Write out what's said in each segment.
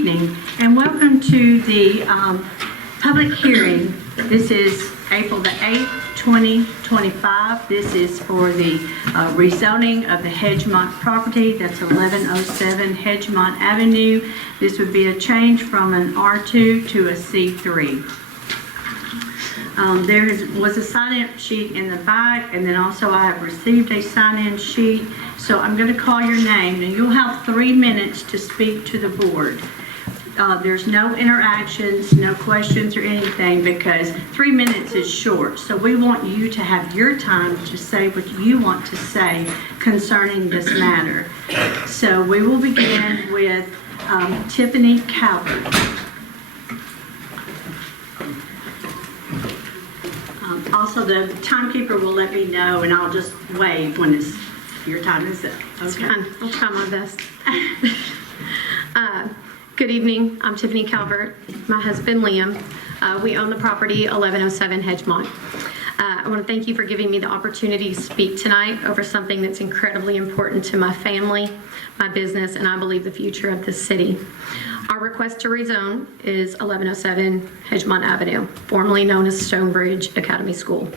evening, and welcome to the public hearing. This is April the 8th, 2025. This is for the rezoning of the Hedgemont property. That's 1107 Hedgemont Avenue. This would be a change from an R2 to a C3. There was a sign-in sheet in the back, and then also I have received a sign-in sheet. So I'm going to call your name, and you'll have 3 minutes to speak to the board. There's no interactions, no questions or anything, because 3 minutes is short. So we want you to have your time to say what you want to say concerning this matter. So we will begin with Tiffany Calvert. Also, the timekeeper will let me know, and I'll just wave when your time is up. Okay. I'll try my best. Good evening. I'm Tiffany Calvert. My husband, Liam. We own the property 1107 Hedgemont. I want to thank you for giving me the opportunity to speak tonight over something that's incredibly important to my family, my business, and I believe the future of this city. Our request to rezone is 1107 Hedgemont Avenue, formerly known as Stonebridge Academy School.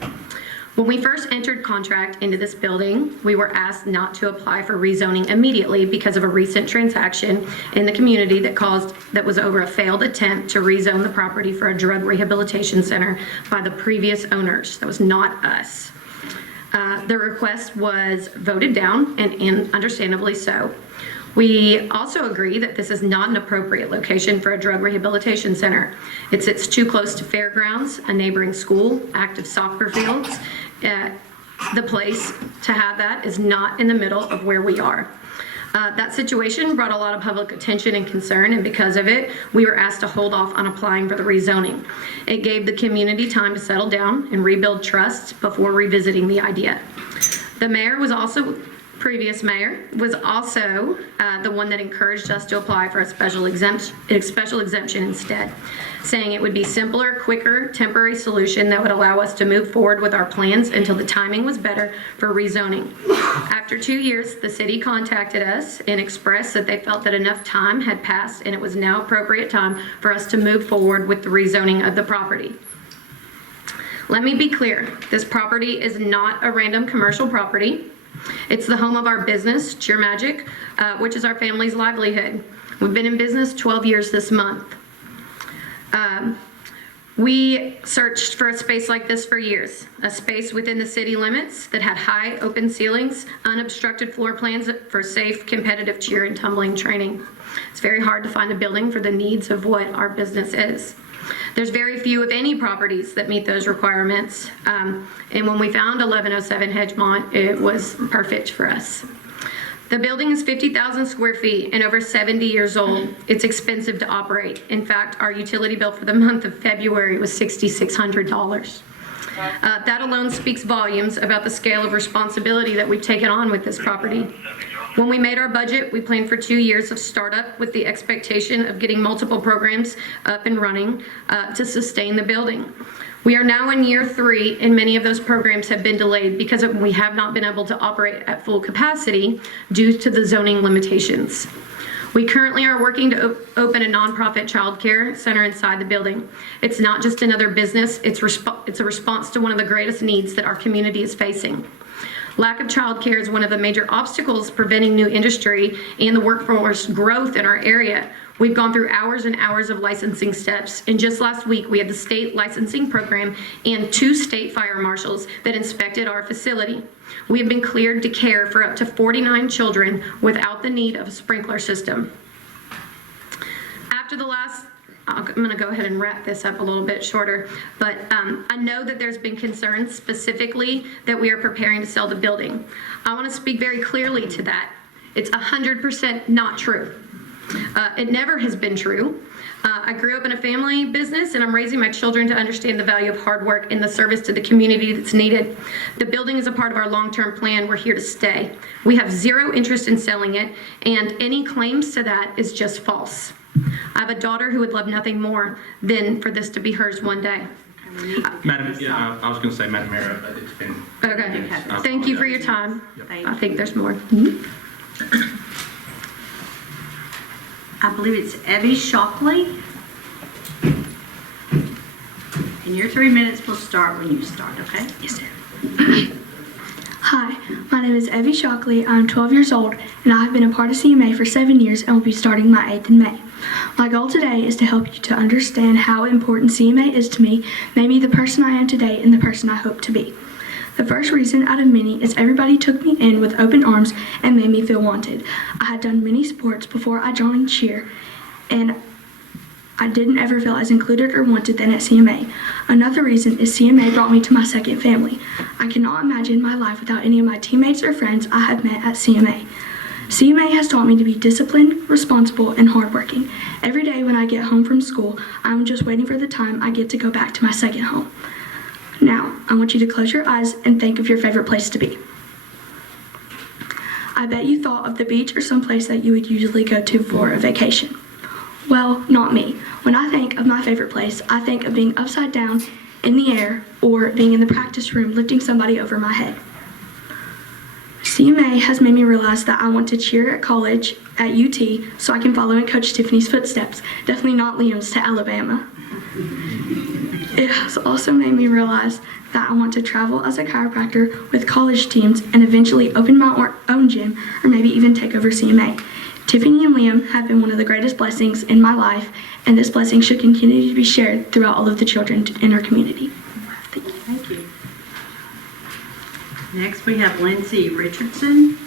When we first entered contract into this building, we were asked not to apply for rezoning immediately because of a recent transaction in the community that was over a failed attempt to rezone the property for a drug rehabilitation center by the previous owners. That was not us. The request was voted down, and understandably so. We also agree that this is not an appropriate location for a drug rehabilitation center. It sits too close to fairgrounds, a neighboring school, active soccer fields. The place to have that is not in the middle of where we are. That situation brought a lot of public attention and concern, and because of it, we were asked to hold off on applying for the rezoning. It gave the community time to settle down and rebuild trust before revisiting the idea. The mayor was also previous mayor was also the one that encouraged us to apply for a special exemption instead, saying it would be simpler, quicker, temporary solution that would allow us to move forward with our plans until the timing was better for rezoning. After 2 years, the city contacted us and expressed that they felt that enough time had passed and it was now appropriate time for us to move forward with the rezoning of the property. Let me be clear, this property is not a random commercial property. It's the home of our business, Cheer Magic, which is our family's livelihood. We've been in business 12 years this month. We searched for a space like this for years, a space within the city limits that had high open ceilings, unobstructed floor plans for safe, competitive cheer and tumbling training. It's very hard to find a building for the needs of what our business is. There's very few, if any, properties that meet those requirements. And when we found 1107 Hedgemont, it was perfect for us. The building is 50,000 square feet and over 70 years old. It's expensive to operate. In fact, our utility bill for the month of February was $6,600. That alone speaks volumes about the scale of responsibility that we've taken on with this property. When we made our budget, we planned for 2 years of startup with the expectation of getting multiple programs up and running to sustain the building. We are now in year 3, and many of those programs have been delayed because we have not been able to operate at full capacity due to the zoning limitations. We currently are working to open a nonprofit child care center inside the building. It's not just another business, it's a response to one of the greatest needs that our community is facing. Lack of child care is one of the major obstacles preventing new industry and the workforce growth in our area. We've gone through hours and hours of licensing steps, and just last week we had the state licensing program and 2 state fire marshals that inspected our facility. We have been cleared to care for up to 49 children without the need of a sprinkler system. After the last I'm going to go ahead and wrap this up a little bit shorter, but I know that there's been concerns specifically that we are preparing to sell the building. I want to speak very clearly to that. It's 100% not true. It never has been true. I grew up in a family business, and I'm raising my children to understand the value of hard work and the service to the community that's needed. The building is a part of our long-term plan. We're here to stay. We have zero interest in selling it, and any claims to that is just false. I have a daughter who would love nothing more than for this to be hers one day. Madam, yeah, I was going to say, Madam Mayor, it's been... Okay. Thank you for your time. Yep. I think there's more. I believe it's Evie Shockley. And your 3 minutes will start when you start, okay? Yes, sir. Hi, my name is Evie Shockley. I'm 12 years old, and I have been a part of CMA for 7 years and will be starting my 8th in May. My goal today is to help you to understand how important CMA is to me, made me the person I am today and the person I hope to be. The first reason out of many is everybody took me in with open arms and made me feel wanted. I had done many sports before I joined cheer, and I didn't ever feel as included or wanted than at CMA. Another reason is CMA brought me to my second family. I cannot imagine my life without any of my teammates or friends I have met at CMA. CMA has taught me to be disciplined, responsible, and hardworking. Every day when I get home from school, I'm just waiting for the time I get to go back to my second home. Now, I want you to close your eyes and think of your favorite place to be. I bet you thought of the beach or someplace that you would usually go to for a vacation. Well, not me. When I think of my favorite place, I think of being upside down in the air or being in the practice room lifting somebody over my head. CMA has made me realize that I want to cheer at college at UT so I can follow in Coach Tiffany's footsteps, definitely not Liam's to Alabama. It has also made me realize that I want to travel as a chiropractor with college teams and eventually open my own gym or maybe even take over CMA. Tiffany and Liam have been one of the greatest blessings in my life, and this blessing should continue to be shared throughout all of the children in our community. Thank you. Thank you. Next, we have Lindsay Richardson.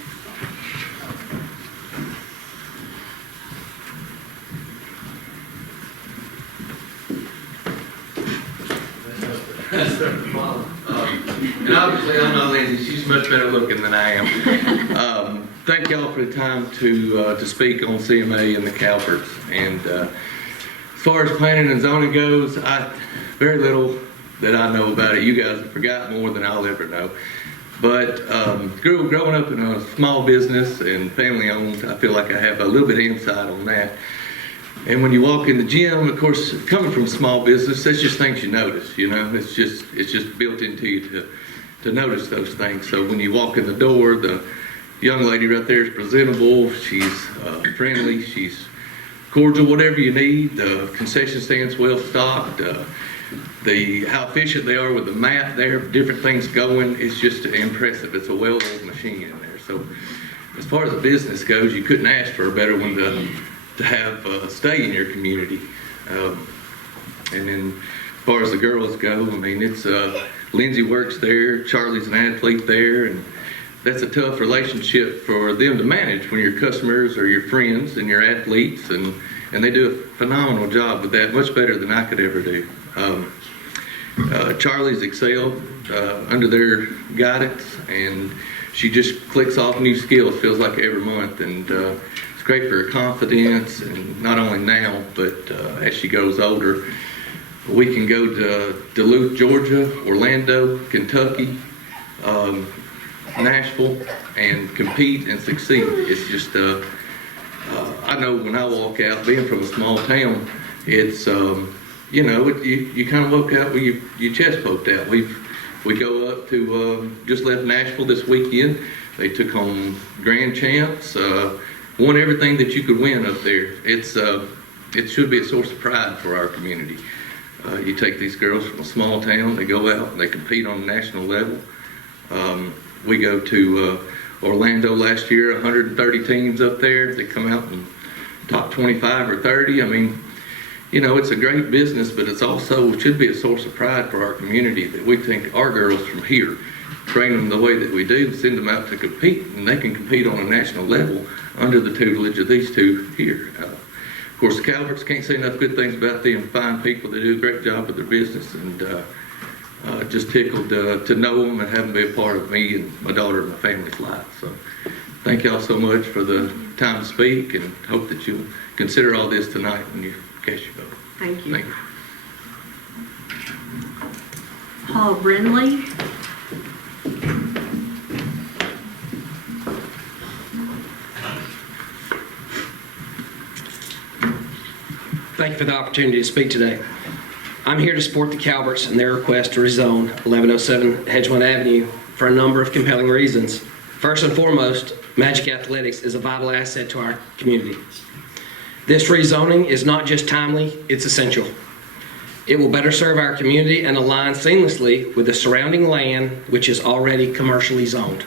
And obviously, I know Lindsay, she's much better looking than I am. Thank y'all for the time to speak on CMA and the Calverts. And as far as planning and zoning goes, very little that I know about it. You guys have forgot more than I'll ever know. But growing up in a small business and family owned, I feel like I have a little bit of insight on that. And when you walk in the gym, of course, coming from small business, that's just things you notice, you know. It's just built into you to notice those things. So when you walk in the door, the young lady right there is presentable, she's friendly, she's cordial, whatever you need. The concession stand's well stocked. How efficient they are with the mat there, different things going, it's just impressive. It's a well-oiled machine in there. So as far as the business goes, you couldn't ask for a better one to have stay in your community. And then as far as the girls go, I mean, it's Lindsay works there, Charlie's an athlete there, and that's a tough relationship for them to manage when your customers are your friends and your athletes, and they do a phenomenal job with that, much better than I could ever do. Charlie's excelled under their guidance, and she just clicks off new skills, feels like every month, and it's great for her confidence, and not only now, but as she goes older. We can go to Duluth, Georgia, Orlando, Kentucky, Nashville, and compete and succeed. It's just, I know when I walk out, being from a small town, it's, you know, you kind of walk out with your chest poked out. We go up to, just left Nashville this weekend. They took home grand champs, won everything that you could win up there. It should be a source of pride for our community. You take these girls from a small town, they go out and they compete on a national level. We go to Orlando last year, 130 teams up there. They come out in top 25 or 30. I mean, you know, it's a great business, but it's also, it should be a source of pride for our community that we think our girls from here, train them the way that we do, send them out to compete, and they can compete on a national level under the tutelage of these two here. Of course, the Calverts, can't say enough good things about them. Fine people. They do a great job with their business, and just tickled to know them and have them be a part of me and my daughter and my family's life. So thank y'all so much for the time to speak, and hope that you'll consider all this tonight when you cast your vote. Thank you. Thank you. Paul Brindley. Thank you for the opportunity to speak today. I'm here to support the Calverts and their request to rezone 1107 Hedgemont Avenue for a number of compelling reasons. First and foremost, Magic Athletics is a vital asset to our community. This rezoning is not just timely, it's essential. It will better serve our community and align seamlessly with the surrounding land, which is already commercially zoned.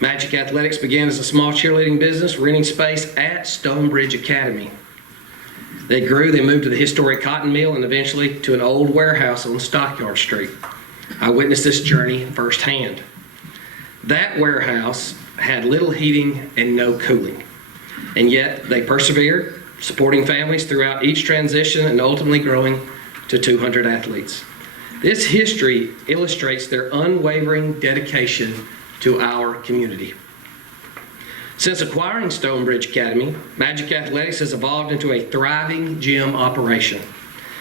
Magic Athletics began as a small cheerleading business, renting space at Stonebridge Academy. They grew, they moved to the historic cotton mill, and eventually to an old warehouse on Stockyard Street. I witnessed this journey firsthand. That warehouse had little heating and no cooling, and yet they persevered, supporting families throughout each transition and ultimately growing to 200 athletes. This history illustrates their unwavering dedication to our community. Since acquiring Stonebridge Academy, Magic Athletics has evolved into a thriving gym operation,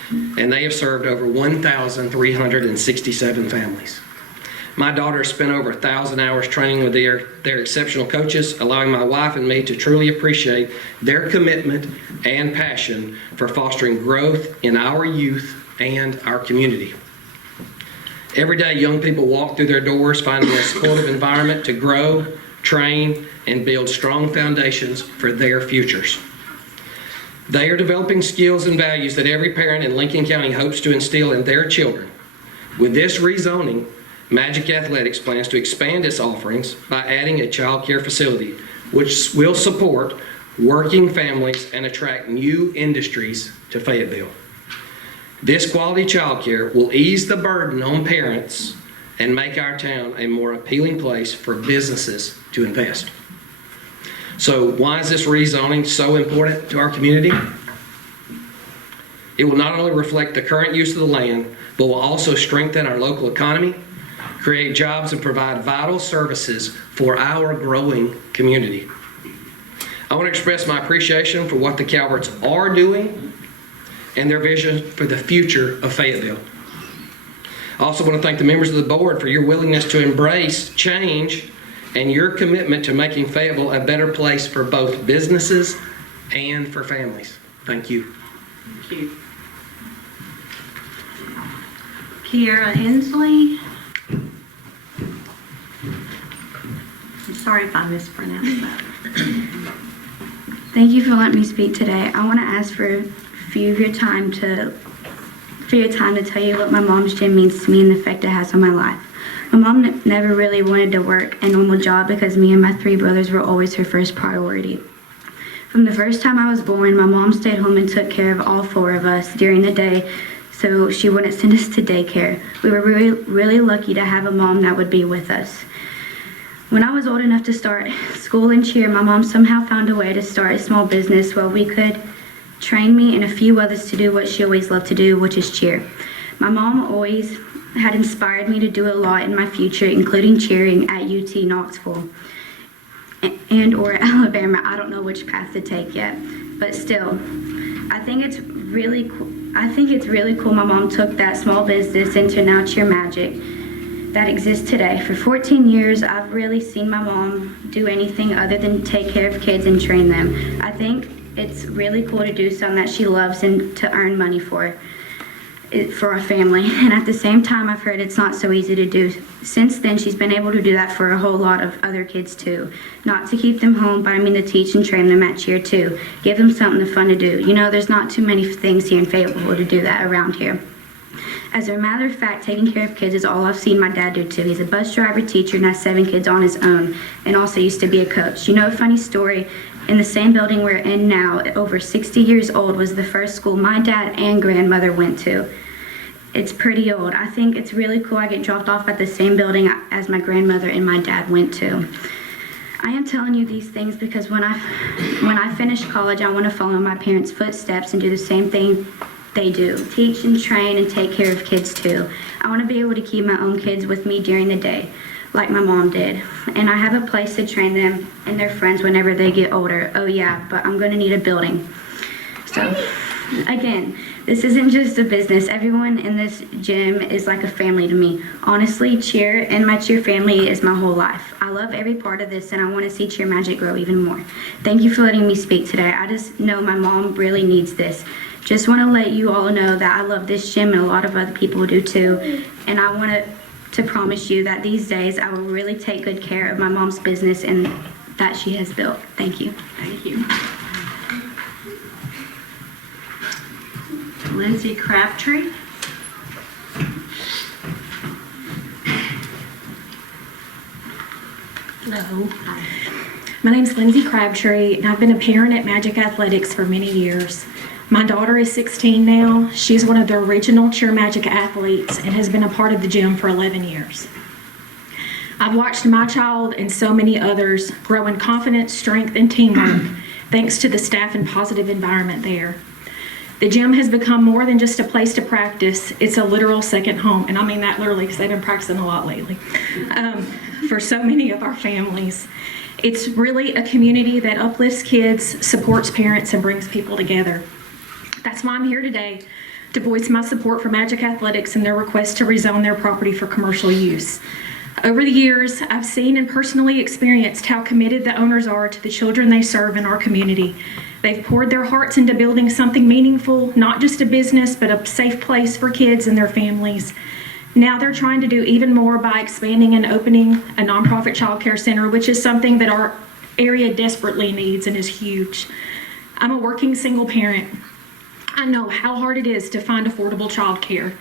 and they have served over 1,367 families. My daughter spent over 1,000 hours training with their exceptional coaches, allowing my wife and me to truly appreciate their commitment and passion for fostering growth in our youth and our community. Every day, young people walk through their doors finding a supportive environment to grow, train, and build strong foundations for their futures. They are developing skills and values that every parent in Lincoln County hopes to instill in their children. With this rezoning, Magic Athletics plans to expand its offerings by adding a child care facility, which will support working families and attract new industries to Fayetteville. This quality child care will ease the burden on parents and make our town a more appealing place for businesses to invest. So why is this rezoning so important to our community? It will not only reflect the current use of the land, but will also strengthen our local economy, create jobs, and provide vital services for our growing community. I want to express my appreciation for what the Calverts are doing and their vision for the future of Fayetteville. I also want to thank the members of the board for your willingness to embrace change and your commitment to making Fayetteville a better place for both businesses and for families. Thank you. Thank you. Kiera Hensley. I'm sorry if I mispronounced that. Thank you for letting me speak today. I want to ask for a few of your time to tell you what my mom's gym means to me and the effect it has on my life. My mom never really wanted to work a normal job because me and my 3 brothers were always her first priority. From the first time I was born, my mom stayed home and took care of all 4 of us during the day so she wouldn't send us to daycare. We were really lucky to have a mom that would be with us. When I was old enough to start school and cheer, my mom somehow found a way to start a small business where we could train me and a few others to do what she always loved to do, which is cheer. My mom always had inspired me to do a lot in my future, including cheering at UT Knoxville and or Alabama. I don't know which path to take yet, but still, I think it's really cool. My mom took that small business into now Cheer Magic that exists today. For 14 years, I've really seen my mom do anything other than take care of kids and train them. I think it's really cool to do something that she loves and to earn money for our family. And at the same time, I've heard it's not so easy to do. Since then, she's been able to do that for a whole lot of other kids too. Not to keep them home, but I mean to teach and train them at cheer too. Give them something fun to do. You know, there's not too many things here in Fayetteville to do that around here. As a matter of fact, taking care of kids is all I've seen my dad do too. He's a bus driver, teacher, and has 7 kids on his own, and also used to be a coach. You know, a funny story, in the same building we're in now, over 60 years old, was the first school my dad and grandmother went to. It's pretty old. I think it's really cool I get dropped off at the same building as my grandmother and my dad went to. I am telling you these things because when I finish college, I want to follow my parents' footsteps and do the same thing they do. Teach and train and take care of kids too. I want to be able to keep my own kids with me during the day, like my mom did. And I have a place to train them and their friends whenever they get older. Oh yeah, but I'm going to need a building. So, again, this isn't just a business. Everyone in this gym is like a family to me. Honestly, cheer and my cheer family is my whole life. I love every part of this and I want to see Cheer Magic grow even more. Thank you for letting me speak today. I just know my mom really needs this. Just want to let you all know that I love this gym and a lot of other people do too. And I want to promise you that these days I will really take good care of my mom's business and that she has built. Thank you. Thank you. Lindsay Crabtree. Hello. My name's Lindsay Crabtree, and I've been a parent at Magic Athletics for many years. My daughter is 16 now. She's one of the original Cheer Magic athletes and has been a part of the gym for 11 years. I've watched my child and so many others grow in confidence, strength, and teamwork thanks to the staff and positive environment there. The gym has become more than just a place to practice. It's a literal second home, and I mean that literally because they've been practicing a lot lately, for so many of our families. It's really a community that uplifts kids, supports parents, and brings people together. That's why I'm here today, to voice my support for Magic Athletics and their request to rezone their property for commercial use. Over the years, I've seen and personally experienced how committed the owners are to the children they serve in our community. They've poured their hearts into building something meaningful, not just a business, but a safe place for kids and their families. Now they're trying to do even more by expanding and opening a nonprofit child care center, which is something that our area desperately needs and is huge. I'm a working single parent. I know how hard it is to find affordable child care.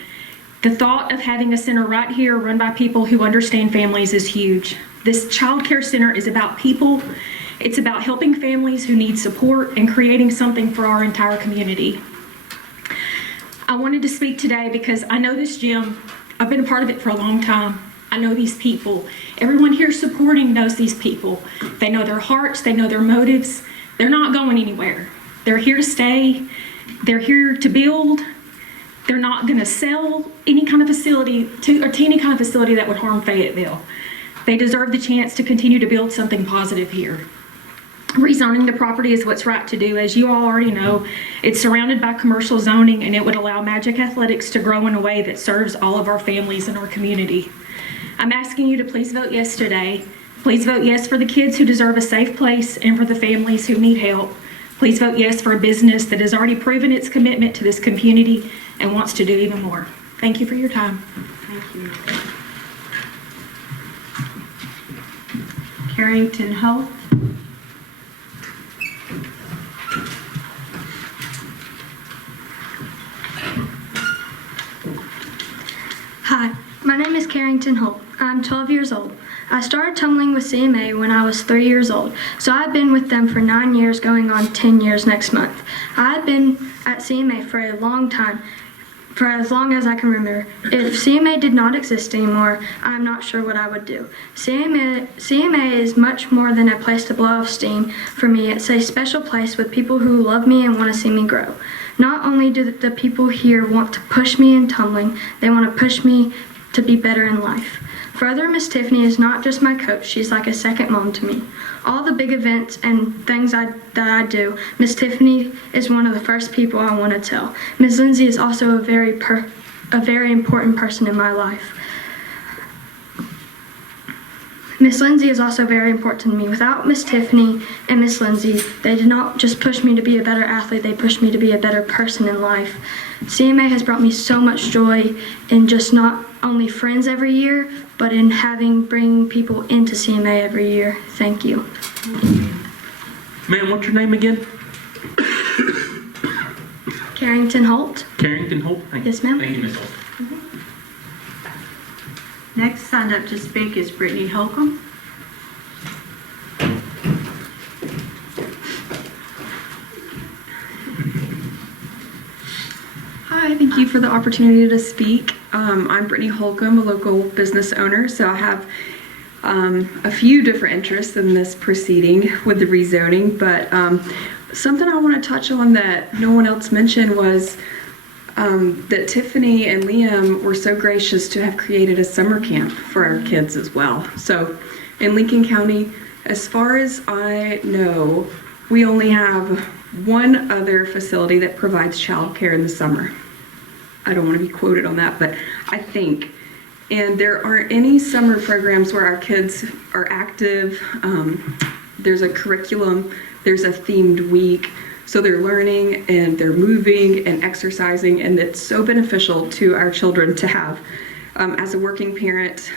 The thought of having a center right here run by people who understand families is huge. This child care center is about people. It's about helping families who need support and creating something for our entire community. I wanted to speak today because I know this gym. I've been a part of it for a long time. I know these people. Everyone here supporting knows these people. They know their hearts, they know their motives. They're not going anywhere. They're here to stay. They're here to build. They're not going to sell any kind of facility to any kind of facility that would harm Fayetteville. They deserve the chance to continue to build something positive here. Rezoning the property is what's right to do. As you all already know, it's surrounded by commercial zoning, and it would allow Magic Athletics to grow in a way that serves all of our families in our community. I'm asking you to please vote yes today. Please vote yes for the kids who deserve a safe place and for the families who need help. Please vote yes for a business that has already proven its commitment to this community and wants to do even more. Thank you for your time. Thank you. Carrington Holt. Hi, my name is Carrington Holt. I'm 12 years old. I started tumbling with CMA when I was 3 years old, so I've been with them for 9 years, going on 10 years next month. I've been at CMA for a long time, for as long as I can remember. If CMA did not exist anymore, I'm not sure what I would do. CMA is much more than a place to blow off steam. For me, it's a special place with people who love me and want to see me grow. Not only do the people here want to push me in tumbling, they want to push me to be better in life. Further, Miss Tiffany is not just my coach, she's like a second mom to me. All the big events and things that I do, Miss Tiffany is one of the first people I want to tell. Miss Lindsay is also a very important person in my life. Miss Lindsay is also very important to me. Without Miss Tiffany and Miss Lindsay, they did not just push me to be a better athlete, they pushed me to be a better person in life. CMA has brought me so much joy in just not only friends every year, but in bringing people into CMA every year. Thank you. Ma'am, what's your name again? Carrington Holt. Carrington Holt? Thank you. Yes, ma'am. Thank you, Ms. Holt. Next signed up to speak is Brittany Holcomb. Hi, thank you for the opportunity to speak. I'm Brittany Holcomb, a local business owner, so I have a few different interests in this proceeding with the rezoning, but something I want to touch on that no one else mentioned was that Tiffany and Liam were so gracious to have created a summer camp for our kids as well. So in Lincoln County, as far as I know, we only have one other facility that provides childcare in the summer. I don't want to be quoted on that, but I think. And there aren't any summer programs where our kids are active. There's a curriculum, there's a themed week. So they're learning and they're moving and exercising, and it's so beneficial to our children to have. As a working parent,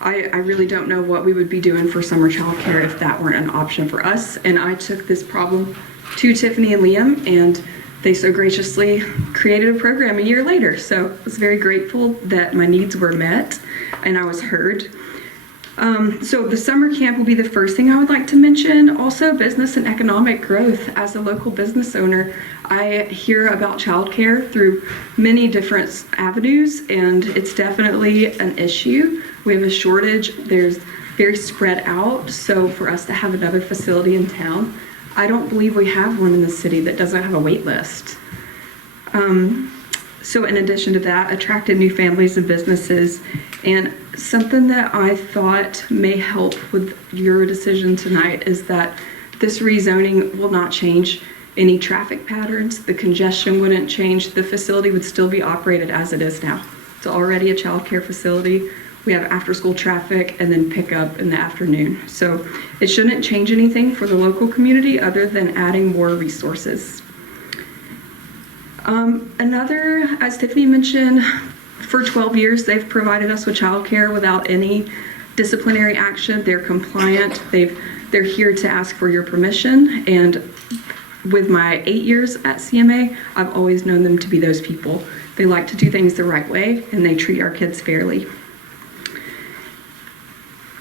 I really don't know what we would be doing for summer childcare if that weren't an option for us. And I took this problem to Tiffany and Liam, and they so graciously created a program a year later. So I was very grateful that my needs were met and I was heard. So the summer camp will be the first thing I would like to mention. Also, business and economic growth. As a local business owner, I hear about childcare through many different avenues, and it's definitely an issue. We have a shortage. There's very spread out. So for us to have another facility in town, I don't believe we have one in the city that doesn't have a wait list. So in addition to that, attracted new families and businesses. And something that I thought may help with your decision tonight is that this rezoning will not change any traffic patterns. The congestion wouldn't change. The facility would still be operated as it is now. It's already a child care facility. We have after-school traffic and then pickup in the afternoon. So it shouldn't change anything for the local community other than adding more resources. Another, as Tiffany mentioned, for 12 years they've provided us with childcare without any disciplinary action. They're compliant. They're here to ask for your permission. And with my 8 years at CMA, I've always known them to be those people. They like to do things the right way and they treat our kids fairly.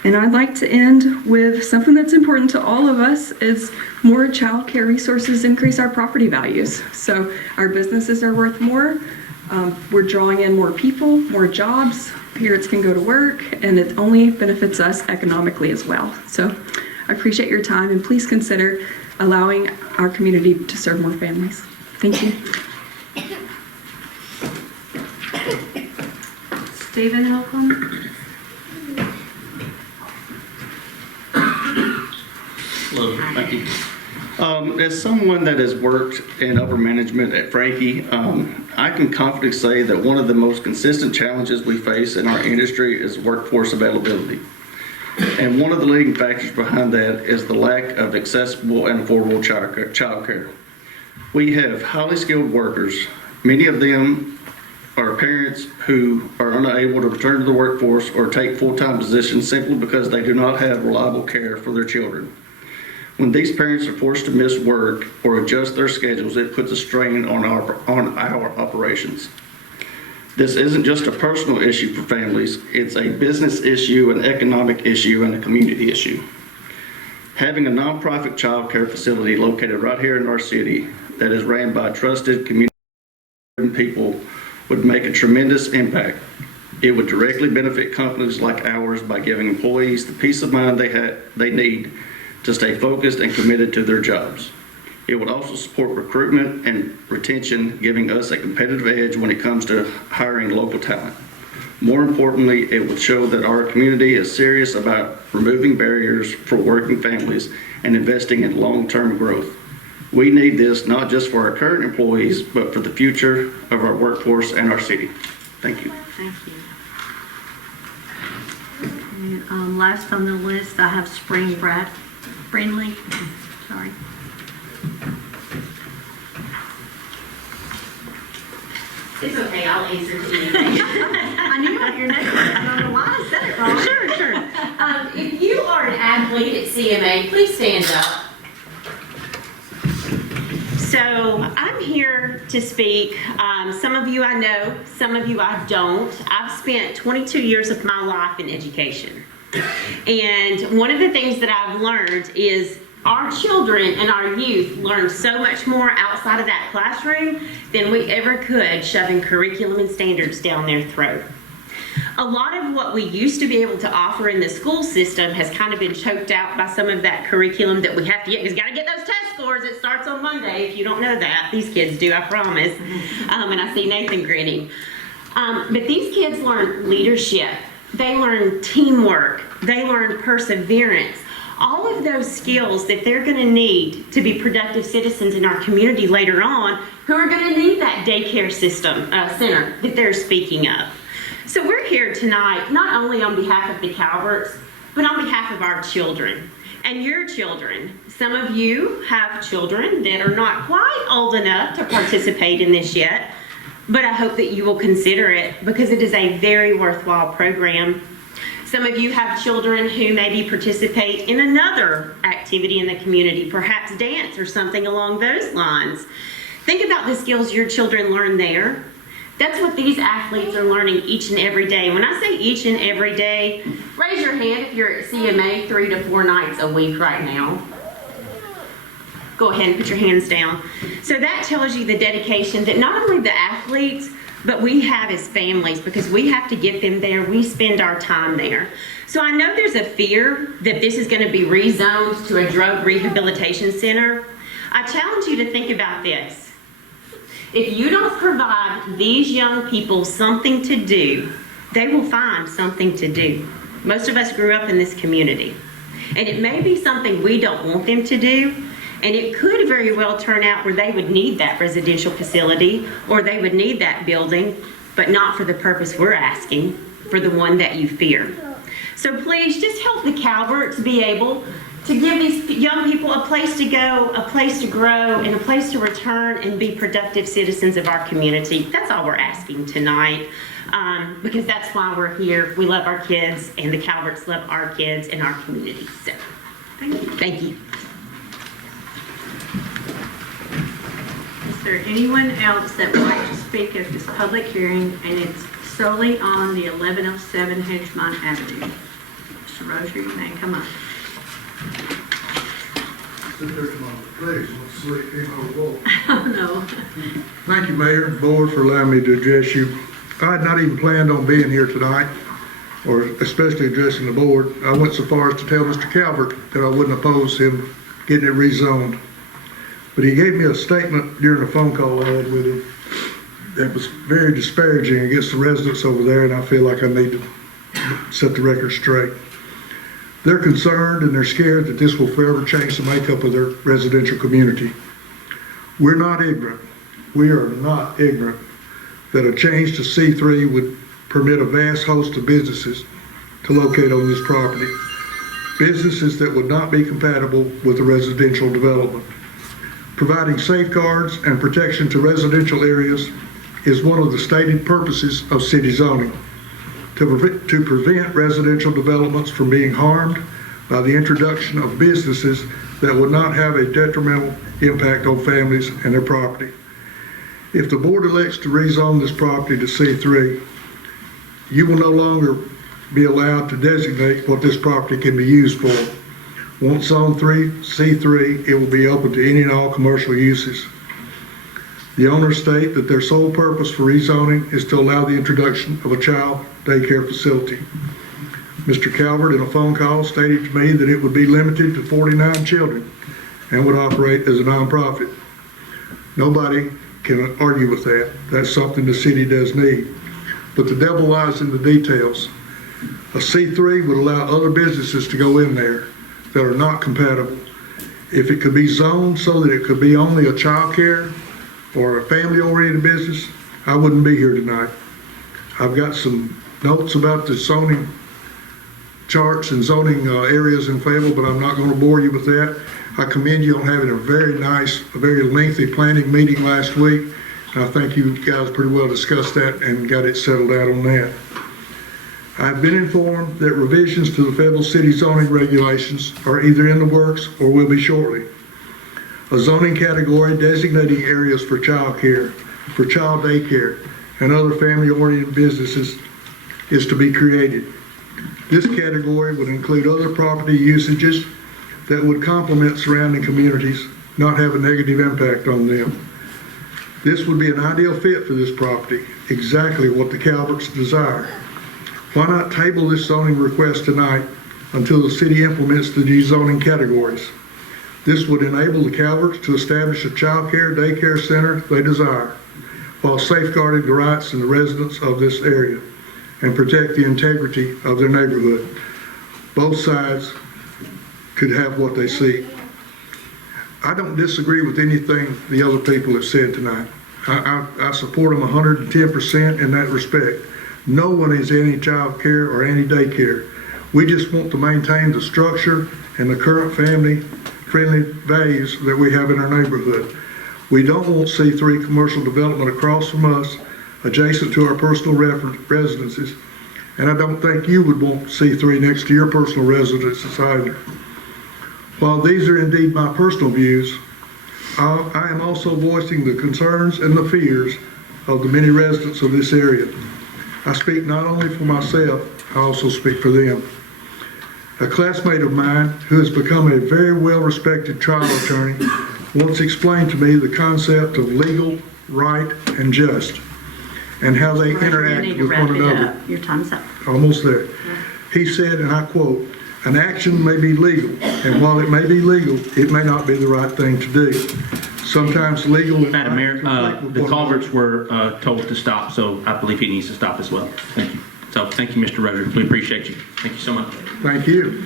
And I'd like to end with something that's important to all of us is more child care resources increase our property values. So our businesses are worth more. We're drawing in more people, more jobs. Parents can go to work, and it only benefits us economically as well. So I appreciate your time, and please consider allowing our community to serve more families. Thank you. Stephen Holcomb? Hello, thank you. As someone that has worked in upper management at Frankie, I can confidently say that one of the most consistent challenges we face in our industry is workforce availability. And one of the leading factors behind that is the lack of accessible and affordable child care. We have highly skilled workers. Many of them are parents who are unable to return to the workforce or take full-time positions simply because they do not have reliable care for their children. When these parents are forced to miss work or adjust their schedules, it puts a strain on our operations. This isn't just a personal issue for families, it's a business issue, an economic issue, and a community issue. Having a nonprofit child care facility located right here in our city that is ran by trusted community people would make a tremendous impact. It would directly benefit companies like ours by giving employees the peace of mind they need to stay focused and committed to their jobs. It would also support recruitment and retention, giving us a competitive edge when it comes to hiring local talent. More importantly, it would show that our community is serious about removing barriers for working families and investing in long-term growth. We need this not just for our current employees, but for the future of our workforce and our city. Thank you. Thank you. And, last on the list, I have Brindley. Sorry. It's okay, I'll answer to you. I knew what your name was. I don't know why I said it wrong. Sure. If you are an athlete at CMA, please stand up. So I'm here to speak. Some of you I know, some of you I don't. I've spent 22 years of my life in education. And one of the things that I've learned is our children and our youth learn so much more outside of that classroom than we ever could shoving curriculum and standards down their throat. A lot of what we used to be able to offer in the school system has kind of been choked out by some of that curriculum that we have to get. We've got to get those test scores. It starts on Monday. If you don't know that, these kids do, I promise. And I see Nathan grinning. But these kids learn leadership. They learn teamwork. They learn perseverance. All of those skills that they're going to need to be productive citizens in our community later on, who are going to need that daycare system, center that they're speaking of. So we're here tonight, not only on behalf of the Calverts, but on behalf of our children and your children. Some of you have children that are not quite old enough to participate in this yet, but I hope that you will consider it because it is a very worthwhile program. Some of you have children who maybe participate in another activity in the community, perhaps dance or something along those lines. Think about the skills your children learn there. That's what these athletes are learning each and every day. When I say each and every day, raise your hand if you're at CMA 3 to 4 nights a week right now. Go ahead and put your hands down. So that tells you the dedication that not only the athletes, but we have as families, because we have to get them there. We spend our time there. So I know there's a fear that this is going to be rezoned to a drug rehabilitation center. I challenge you to think about this. If you don't provide these young people something to do, they will find something to do. Most of us grew up in this community, and it may be something we don't want them to do, and it could very well turn out where they would need that residential facility or they would need that building, but not for the purpose we're asking, for the one that you fear. So please just help the Calverts be able to give these young people a place to go, a place to grow, and a place to return and be productive citizens of our community. That's all we're asking tonight, because that's why we're here. We love our kids, and the Calverts love our kids and our community. So, thank you. Thank you. Is there anyone else that would like to speak at this public hearing, and it's solely on the 1107 Hedgemont Avenue? Mr. Rozier, you may come up. Oh, no. Thank you, Mayor and Board, for allowing me to address you. I had not even planned on being here tonight, or especially addressing the board. I went so far as to tell Mr. Calvert that I wouldn't oppose him getting it rezoned. But he gave me a statement during a phone call I had with him that was very disparaging against the residents over there, and I feel like I need to set the record straight. They're concerned and they're scared that this will forever change the makeup of their residential community. We're not ignorant. We are not ignorant that a change to C3 would permit a vast host of businesses to locate on this property. Businesses that would not be compatible with the residential development. Providing safeguards and protection to residential areas is one of the stated purposes of city zoning. To prevent residential developments from being harmed by the introduction of businesses that would not have a detrimental impact on families and their property. If the board elects to rezone this property to C3, you will no longer be allowed to designate what this property can be used for. Once zone C3, it will be open to any and all commercial uses. The owners state that their sole purpose for rezoning is to allow the introduction of a child daycare facility. Mr. Calvert, in a phone call, stated to me that it would be limited to 49 children and would operate as a nonprofit. Nobody can argue with that. That's something the city does need. But the devil lies in the details. A C3 would allow other businesses to go in there that are not compatible. If it could be zoned so that it could be only a child care or a family-oriented business, I wouldn't be here tonight. I've got some notes about the zoning charts and zoning areas in Fayetteville, but I'm not going to bore you with that. I commend you on having a very nice, a very lengthy planning meeting last week. And I think you guys pretty well discussed that and got it settled out on that. I've been informed that revisions to the Fayetteville City zoning regulations are either in the works or will be shortly. A zoning category designating areas for child care, for child daycare, and other family-oriented businesses is to be created. This category would include other property usages that would complement surrounding communities, not have a negative impact on them. This would be an ideal fit for this property, exactly what the Calverts desire. Why not table this zoning request tonight until the city implements the new zoning categories? This would enable the Calverts to establish a child care daycare center they desire, while safeguarding the rights and the residents of this area and protect the integrity of their neighborhood. Both sides could have what they seek. I don't disagree with anything the other people have said tonight. I support them 110% in that respect. No one is anti-child care or anti-daycare. We just want to maintain the structure and the current family-friendly values that we have in our neighborhood. We don't want C3 commercial development across from us, adjacent to our personal residences, and I don't think you would want C3 next to your personal residences either. While these are indeed my personal views, I am also voicing the concerns and the fears of the many residents of this area. I speak not only for myself, I also speak for them. A classmate of mine who has become a very well-respected trial attorney once explained to me the concept of legal, right, and just, and how they You need interact to with wrap one it another. up. Your time's up. Almost there. He said, and I quote, "An action may be legal, and while it may be legal, it may not be the right thing to do. Sometimes legal and Madam Mayor, conflict with the one another." culverts were told to stop, so I believe he needs to stop as well. Thank you. So, thank you, Mr. Rhodes. We appreciate you. Thank you so much. Thank you.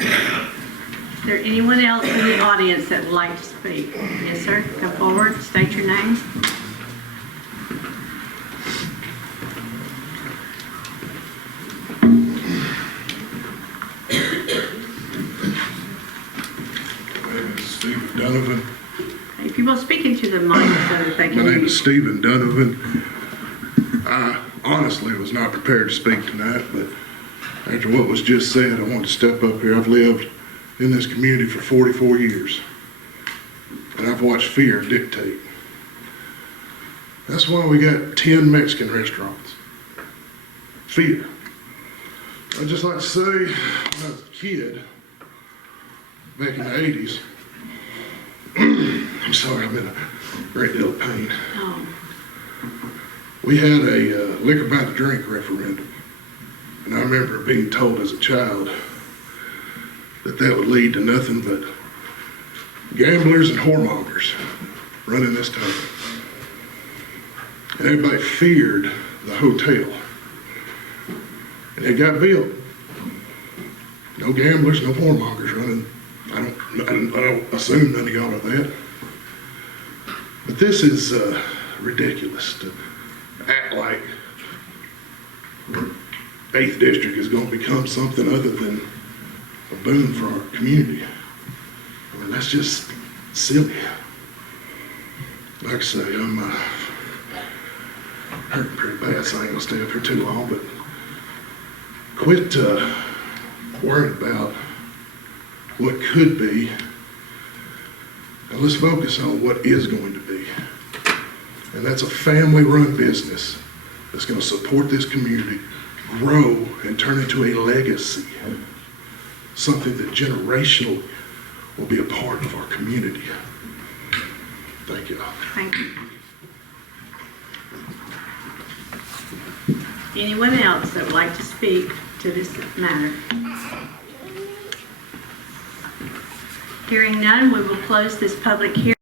Is there anyone else in the audience that would like to speak? Yes, sir. Come forward, state your name. My name is Stephen Donovan. If you will speak into the mic so that they My can hear name you. is Stephen Donovan. I honestly was not prepared to speak tonight, but after what was just said, I want to step up here. I've lived in this community for 44 years, and I've watched fear dictate. That's why we got 10 Mexican restaurants. Fear. I'd just like to say, when I was a kid, back in the 80s, I'm sorry, I'm in a great deal of pain. Oh, We had a liquor by the drink referendum, and I remember being told as a child that that would lead to nothing but gamblers and whoremongers running this town. And everybody feared the hotel. And it got built. No gamblers, no whoremongers running. I don't assume none of y'all are that. But this is ridiculous to act like 8th District is going to become something other than a boon for our community. I mean, that's just silly. Like I say, I'm hurting pretty bad, so I ain't going to stay up here too long, but quit worrying about what could be, and let's focus on what is going to be. And that's a family-run business that's going to support this community, grow, and turn into a legacy. Something that generationally will be a part of our community. Thank you. thank you. Anyone else that would like to speak to this matter? Hearing none, we will close this public hearing.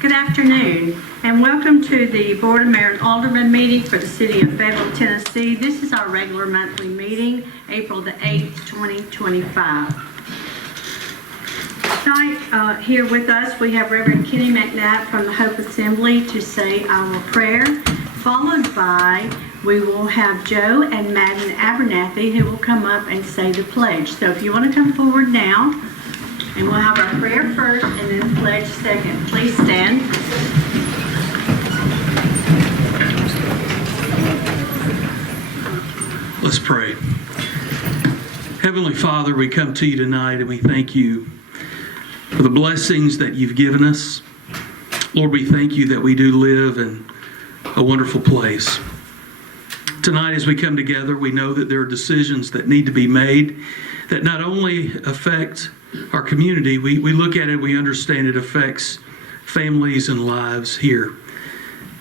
Good afternoon, and welcome to the Board of Mayor and Alderman meeting for the City of Fayetteville, Tennessee. This is our regular monthly meeting, April the 8th, 2025. Tonight, here with us, we have Reverend Kenny McNabb from the Hope Assembly to say our prayer, followed by we will have Joe and Madden Abernathy who will come up and say the pledge. So if you want to come forward now, and we'll have our prayer first and then the pledge second. Please stand. Let's pray. Heavenly Father, we come to you tonight and we thank you for the blessings that you've given us. Lord, we thank you that we do live in a wonderful place. Tonight, as we come together, we know that there are decisions that need to be made that not only affect our community, we look at it, we understand it affects families and lives here.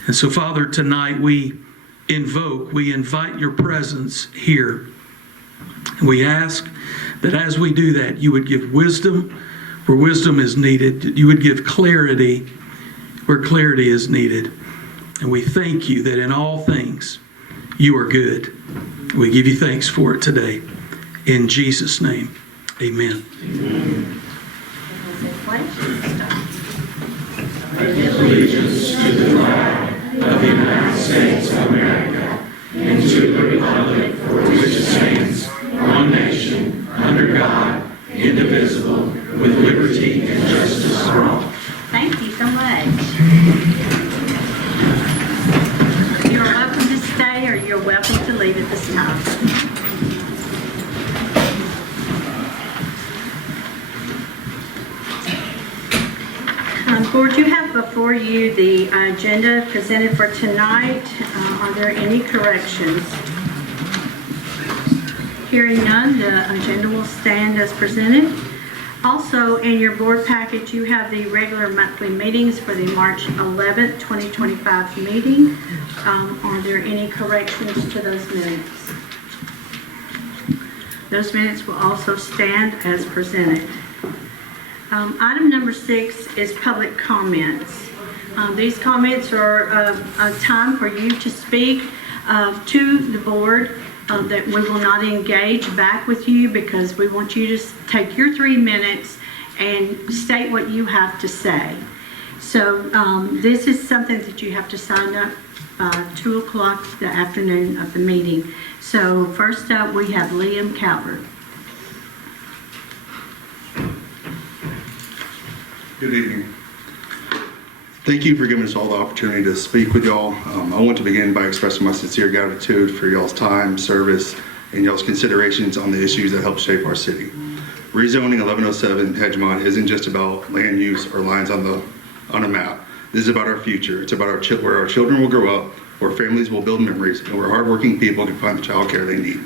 And so, Father, tonight we invite your presence here. And we ask that as we do that, you would give wisdom where wisdom is needed. You would give clarity where clarity is needed. And we thank you that in all things, you are good. We give you thanks for it today. In Jesus' name, amen. Allegiance to the flag of the United States of America and to the republic for which it stands, one nation, under God, indivisible, with liberty and justice for all. Thank you so much. You're welcome to stay or you're welcome to leave at this time. Board, you have before you the agenda presented for tonight. Are there any corrections? Hearing none, the agenda will stand as presented. Also, in your board package, you have the regular monthly meetings for the March 11th, 2025 meeting. Are there any corrections to those minutes? Those minutes will also stand as presented. Item number 6 is public comments. These comments are a time for you to speak to the board, that we will not engage back with you because we want you to take your 3 minutes and state what you have to say. So this is something that you have to sign up 2 o'clock the afternoon of the meeting. So first up, we have Liam Calvert. Good evening. Thank you for giving us all the opportunity to speak with y'all. I want to begin by expressing my sincere gratitude for y'all's time, service, and y'all's considerations on the issues that help shape our city. Rezoning 1107 Hedgemont isn't just about land use or lines on a map. This is about our future. It's about where our children will grow up, where families will build memories, and where hardworking people can find the child care they need.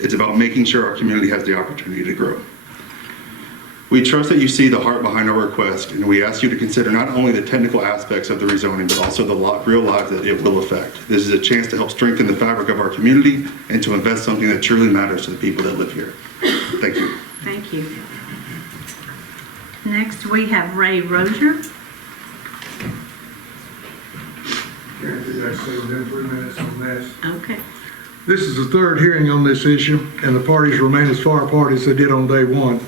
It's about making sure our community has the opportunity to grow. We trust that you see the heart behind our request, and we ask you to consider not only the technical aspects of the rezoning, but also the real lives that it will affect. This is a chance to help strengthen the fabric of our community and to invest something that truly matters to the people that live here. Thank you. Thank you. Next, we have Ray Rozier. Guaranteed I say within 3 minutes on this. Okay. This is the third hearing on this issue, and the parties remain as far apart as they did on day one.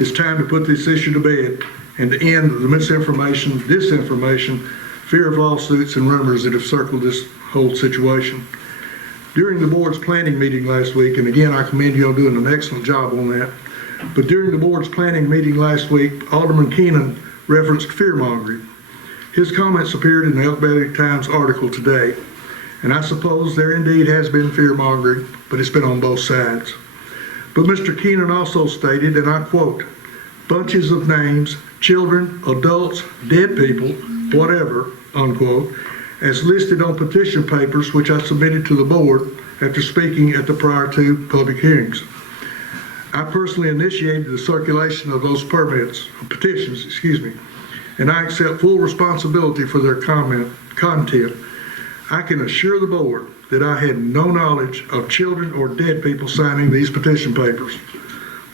It's time to put this issue to bed and to end the misinformation, disinformation, fear of lawsuits, and rumors that have circled this whole situation. During the board's planning meeting last week, and again, I commend you on doing an excellent job on that, but during the board's planning meeting last week, Alderman Keenan referenced fear-mongering. His comments appeared in the Elk Times article today, and I suppose there indeed has been fear-mongering, but it's been on both sides. But Mr. Keenan also stated, and I quote, bunches of names, children, adults, dead people, whatever, unquote, as listed on petition papers which I submitted to the board after speaking at the prior 2 public hearings. I personally initiated the circulation of those petitions, and I accept full responsibility for their content. I can assure the board that I had no knowledge of children or dead people signing these petition papers.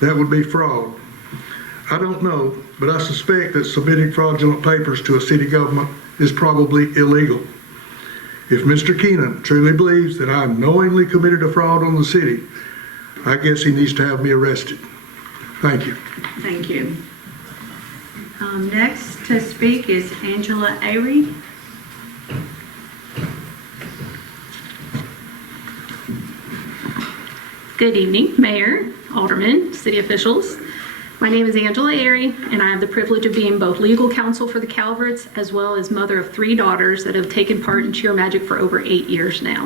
That would be fraud. I don't know, but I suspect that submitting fraudulent papers to a city government is probably illegal. If Mr. Keenan truly believes that I knowingly committed a fraud on the city, I guess he needs to have me arrested. Thank you. Thank you. Next to speak is Angela Airy. Good evening, Mayor, Aldermen, city officials. My name is Angela Airy, and I have the privilege of being both legal counsel for the Calverts as well as mother of 3 daughters that have taken part in Cheer Magic for over 8 years now.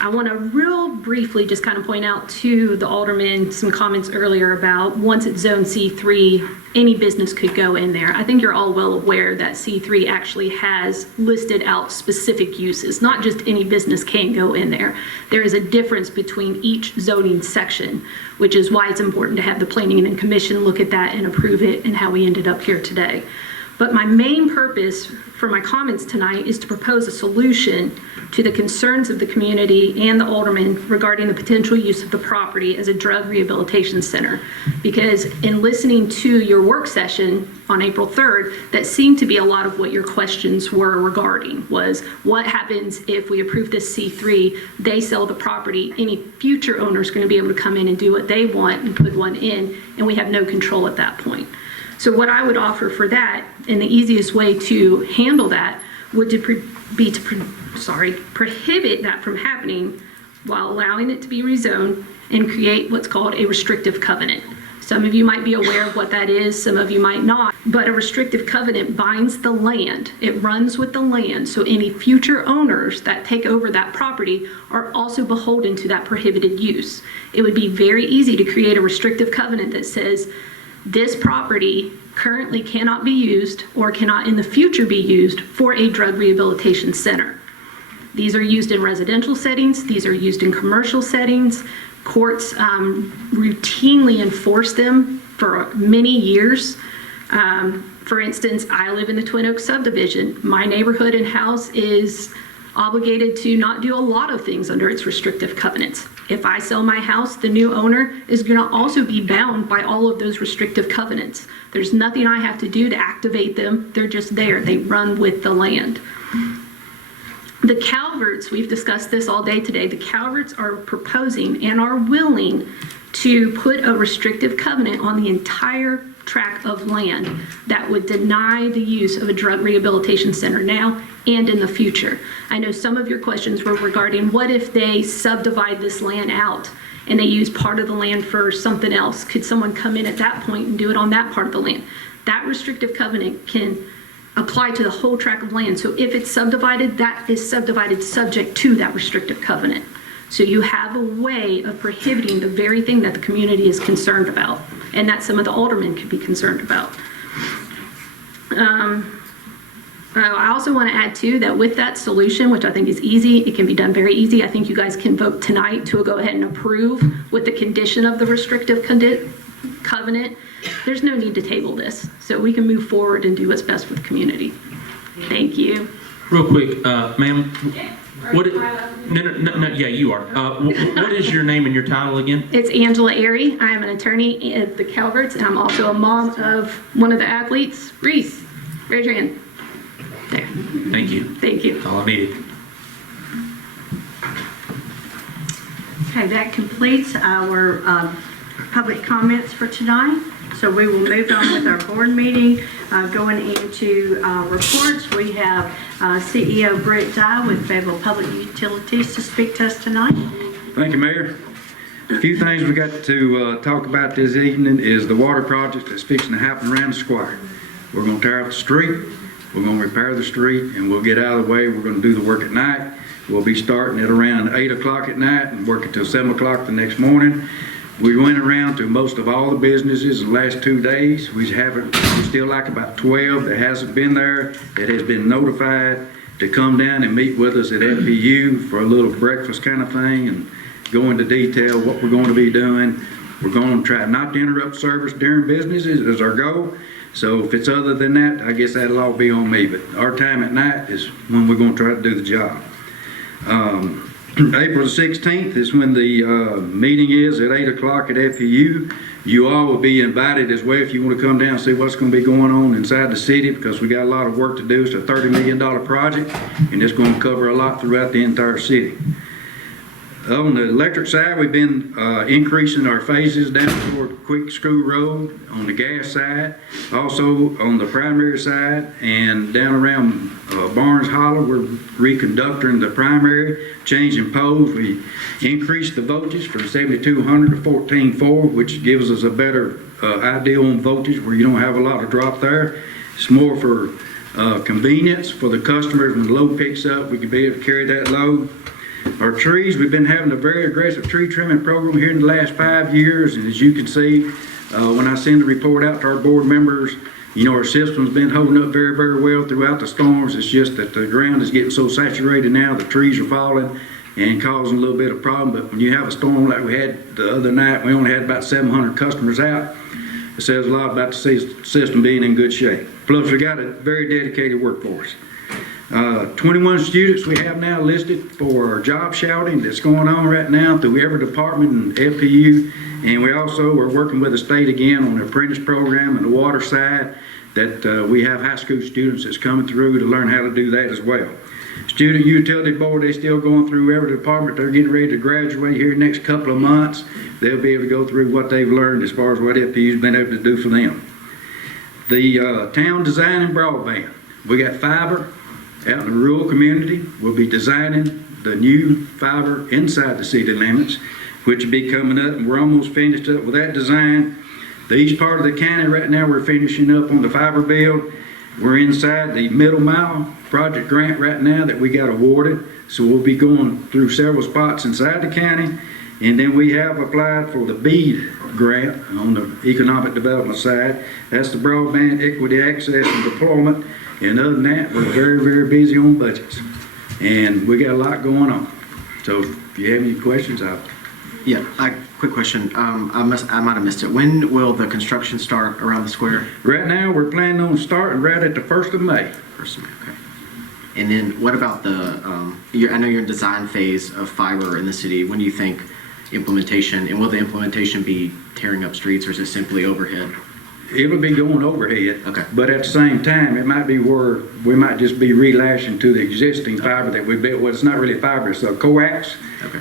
I want to real briefly just kind of point out to the aldermen some comments earlier about once it's zone C3, any business could go in there. I think you're all well aware that C3 actually has listed out specific uses, not just any business can go in there. There is a difference between each zoning section, which is why it's important to have the planning and commission look at that and approve it, and how we ended up here today. But my main purpose for my comments tonight is to propose a solution to the concerns of the community and the aldermen regarding the potential use of the property as a drug rehabilitation center. Because in listening to your work session on April 3rd, that seemed to be a lot of what your questions were regarding, was what happens if we approve this C3, they sell the property, any future owner is going to be able to come in and do what they want and put one in, and we have no control at that point. So what I would offer for that, and the easiest way to handle that, would be to prohibit that from happening while allowing it to be rezoned and create what's called a restrictive covenant. Some of you might be aware of what that is, some of you might not, but a restrictive covenant binds the land. It runs with the land, so any future owners that take over that property are also beholden to that prohibited use. It would be very easy to create a restrictive covenant that says This property currently cannot be used or cannot in the future be used for a drug rehabilitation center. These are used in residential settings. These are used in commercial settings. Courts routinely enforce them for many years. For instance, I live in the Twin Oaks subdivision. My neighborhood and house is obligated to not do a lot of things under its restrictive covenants. If I sell my house, the new owner is going to also be bound by all of those restrictive covenants. There's nothing I have to do to activate them. They're just there. They run with the land. The Calverts, we've discussed this all day today, the Calverts are proposing and are willing to put a restrictive covenant on the entire tract of land that would deny the use of a drug rehabilitation center now and in the future. I know some of your questions were regarding what if they subdivide this land out and they use part of the land for something else? Could someone come in at that point and do it on that part of the land? That restrictive covenant can apply to the whole tract of land. So if it's subdivided, that is subdivided subject to that restrictive covenant. So you have a way of prohibiting the very thing that the community is concerned about and that some of the aldermen could be concerned about. I also want to add too that with that solution, which I think is easy, it can be done very easy. I think you guys can vote tonight to go ahead and approve with the condition of the restrictive covenant. There's no need to table this. So we can move forward and do what's best for the community. Thank you. Real quick, ma'am, yeah, you are. What is your name and your title again? It's Angela Airy. I am an attorney at the Calverts, and I'm also a mom of one of the athletes, Reese. Raise your hand. There. Thank you. Thank you. That's all I needed. Okay, that completes our public comments for tonight. So we will move on with our board meeting. Going into reports, we have CEO Britt Dye with Fayetteville Public Utilities to speak to us tonight. Thank you, Mayor. A few things we got to talk about this evening is the water project that's fixing to happen around the square. We're going to tear up the street, we're going to repair the street, and we'll get out of the way. We're going to do the work at night. We'll be starting at around 8 o'clock at night and working till 7 o'clock the next morning. We went around to most of all the businesses in the last 2 days. We still like about 12 that hasn't been there, that has been notified to come down and meet with us at FPU for a little breakfast kind of thing and go into detail what we're going to be doing. We're going to try not to interrupt service during businesses is our goal. So if it's other than that, I guess that'll all be on me. But our time at night is when we're going to try to do the job. April the 16th is when the meeting is at 8 o'clock at FPU. You all will be invited as well if you want to come down and see what's going to be going on inside the city because we got a lot of work to do. It's a $30 million project and it's going to cover a lot throughout the entire city. On the electric side, we've been increasing our phases down toward Quick Screw Road on the gas side, also on the primary side, and down around Barnes Hollow, we're reconductoring the primary, changing poles. We increased the voltage from 7,200 to 14,400, which gives us a better ideal on voltage where you don't have a lot of drop there. It's more for convenience for the customers. When the load picks up, we can be able to carry that load. Our trees, we've been having a very aggressive tree trimming program here in the last 5 years, and as you can see, when I send the report out to our board members, you know, our system's been holding up very, very well throughout the storms. It's just that the ground is getting so saturated now, the trees are falling and causing a little bit of problem. But when you have a storm like we had the other night, we only had about 700 customers out. It says a lot about the system being in good shape. Plus, we got a very dedicated workforce. 21 students we have now listed for job shouting that's going on right now through every department in FPU. And we also are working with the state again on the apprentice program and the water side that we have high school students that's coming through to learn how to do that as well. Student Utility Board, they still going through every department. They're getting ready to graduate here in the next couple of months. They'll be able to go through what they've learned as far as what FPU's been able to do for them. The town design and broadband. We got fiber out in the rural community. We'll be designing the new fiber inside the city limits, which will be coming up, and we're almost finished up with that design. The east part of the county right now, we're finishing up on the fiber build. We're inside the middle mile project grant right now that we got awarded. So we'll be going through several spots inside the county And then we have applied for the BEAD grant on the economic development side. That's the broadband equity access and deployment. And other than that, we're very, very busy on budgets. And we got a lot going on. So if you have any questions, Quick question. I might have missed it. When will the construction start around the square? Right now, we're planning on starting right at the 1st of May. 1st of May, okay. And then what about the, I know you're in design phase of fiber in the city. When do you think implementation, and will the implementation be tearing up streets, or is it simply overhead? It'll be going overhead. Okay. But at the same time, it might be where we might just be relashing to the existing fiber that we built. Well, it's not really fiber, it's a coax. Okay.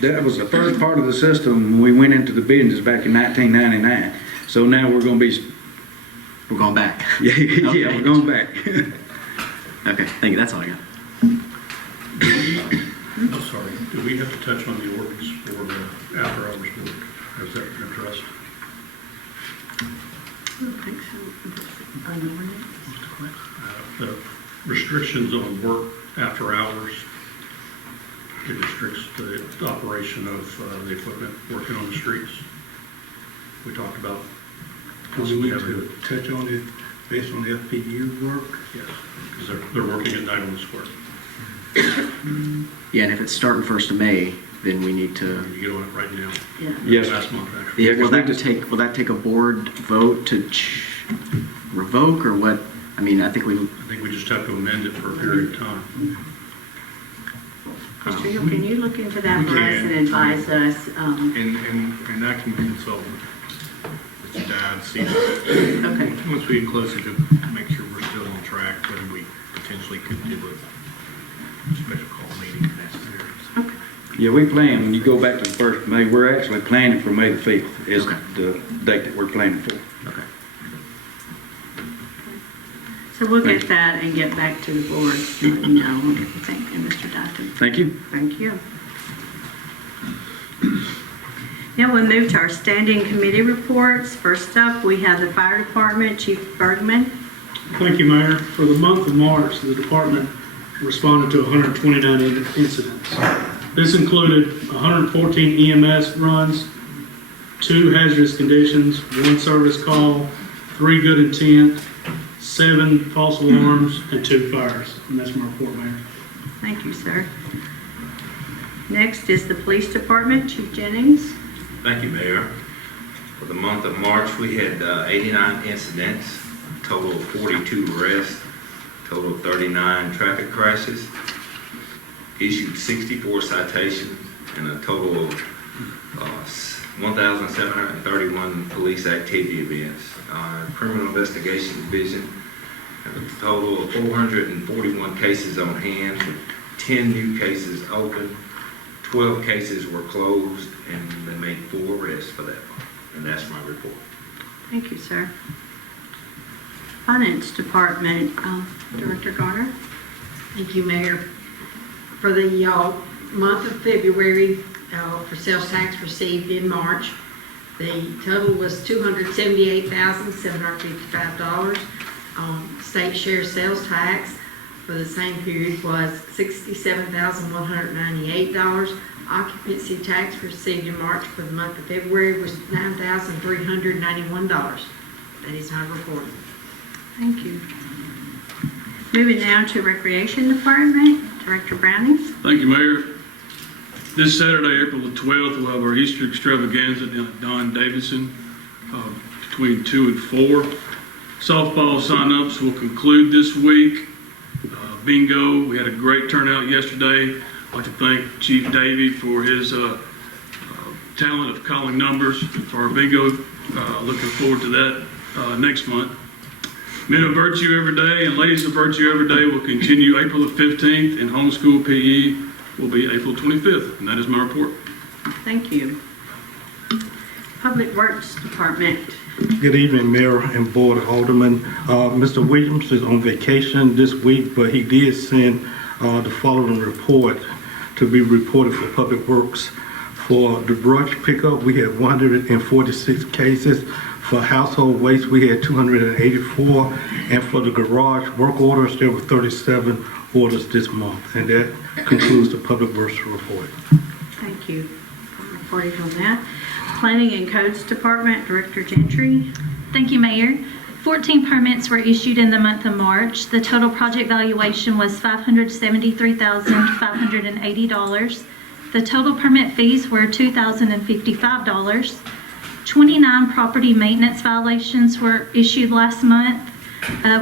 That was the first part of the system when we went into the business back in 1999. So now we're going back. Yeah, Okay. we're going back. Okay, thank you. That's all I got. I'm sorry, do we have to touch on the ordinance for the after-hours work? Has that been addressed? I don't think so. The restrictions on work after hours, it restricts the operation of the equipment working on the streets. We talked about. Do we need to touch on it based on the FPU work? Yes, because they're working at night on the square. Yeah, and if it's starting 1st of May, then we need to get on it right now. Yeah. Yes. Last month, actually. Yeah, will that take a board vote to revoke, or what? I mean, I think we just have to amend it for a period of time. Mr. Hill, can you look into that We for us can. and advise us? And I can consult with Mr. Dye, see, Okay. once we get closer to make sure we're still on track, whether we potentially could do a special call meeting if necessary. Yeah, we plan, when you go back to the 1st of May, we're actually planning for May the 5th is the date that we're planning for. Okay. So we'll get that and get back to the board, let you know. Thank you, Mr. Dutton. Thank you. Thank you. Now we'll move to our standing committee reports. First up, we have the fire department, Chief Bergman. Thank you, Mayor. For the month of March, the department responded to 129 incidents. This included 114 EMS runs, 2 hazardous conditions, 1 service call, 3 good intent, 7 false alarms, and 2 fires. And that's my report, Mayor. Thank you, sir. Next is the police department, Chief Jennings. Thank you, Mayor. For the month of March, we had 89 incidents, total of 42 arrests, total of 39 traffic crashes, issued 64 citations, and a total of 1,731 police activity events. Our criminal investigation division had a total of 441 cases on hand, with 10 new cases open, 12 cases were closed, and they made 4 arrests for that month. And that's my report. Thank you, sir. Finance department, Director Garner. Thank you, Mayor. For the month of February, for sales tax received in March, the total was $278,755. State share sales tax for the same period was $67,198. Occupancy tax received in March for the month of February was $9,391. That is my report. Thank you. Moving now to recreation department, Director Browning. Thank you, Mayor. This Saturday, April the 12th, we'll have our Easter extravaganza down at Don Davidson between 2 and 4. Softball sign-ups will conclude this week. Bingo, we had a great turnout yesterday. I'd like to thank Chief Davey for his talent of calling numbers for our bingo. Looking forward to that next month. Men of Virtue Every Day and Ladies of Virtue Every Day will continue April the 15th, and homeschool PE will be April 25th. And that is my report. Thank you. Public Works Department. Good evening, Mayor and Board of Aldermen. Mr. Williams is on vacation this week, but he did send the following report to be reported for Public Works. For the brush pickup, we had 146 cases. For household waste, we had 284. And for the garage work orders, there were 37 orders this month. And that concludes the Public Works report. Thank you. parties on that. Planning and Codes Department, Director Gentry. Thank you, Mayor. 14 permits were issued in the month of March. The total project valuation was $573,580. The total permit fees were $2,055. 29 property maintenance violations were issued last month.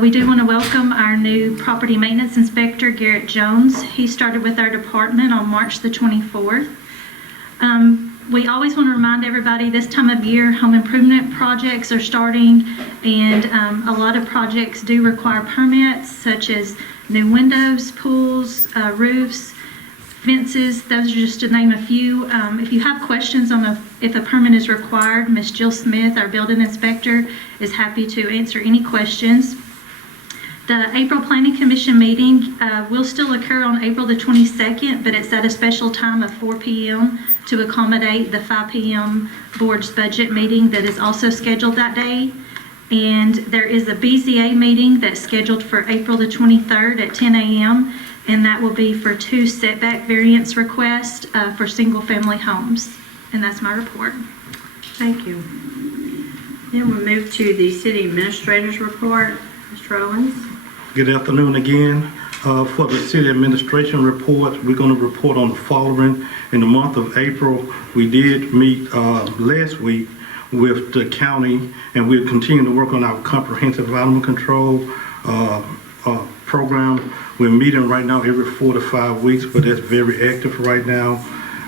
We do want to welcome our new property maintenance inspector, Garrett Jones. He started with our department on March the 24th. We always want to remind everybody this time of year, home improvement projects are starting, and a lot of projects do require permits, such as new windows, pools, roofs, fences. Those are just to name a few. If you have questions on if a permit is required, Ms. Jill Smith, our building inspector, is happy to answer any questions. The April Planning Commission meeting will still occur on April the 22nd, but it's at a special time of 4 p.m. to accommodate the 5 p.m. board's budget meeting that is also scheduled that day. And there is a BZA meeting that's scheduled for April the 23rd at 10 a.m. and that will be for 2 setback variance requests for single-family homes. And that's my report. Thank you. Then we'll move to the City Administrator's report. Mr. Owens. Good afternoon again. For the City Administration report, we're going to report on the following. In the month of April, we did meet last week with the county, and we'll continue to work on our comprehensive animal control program. We're meeting right now every 4 to 5 weeks, but that's very active right now.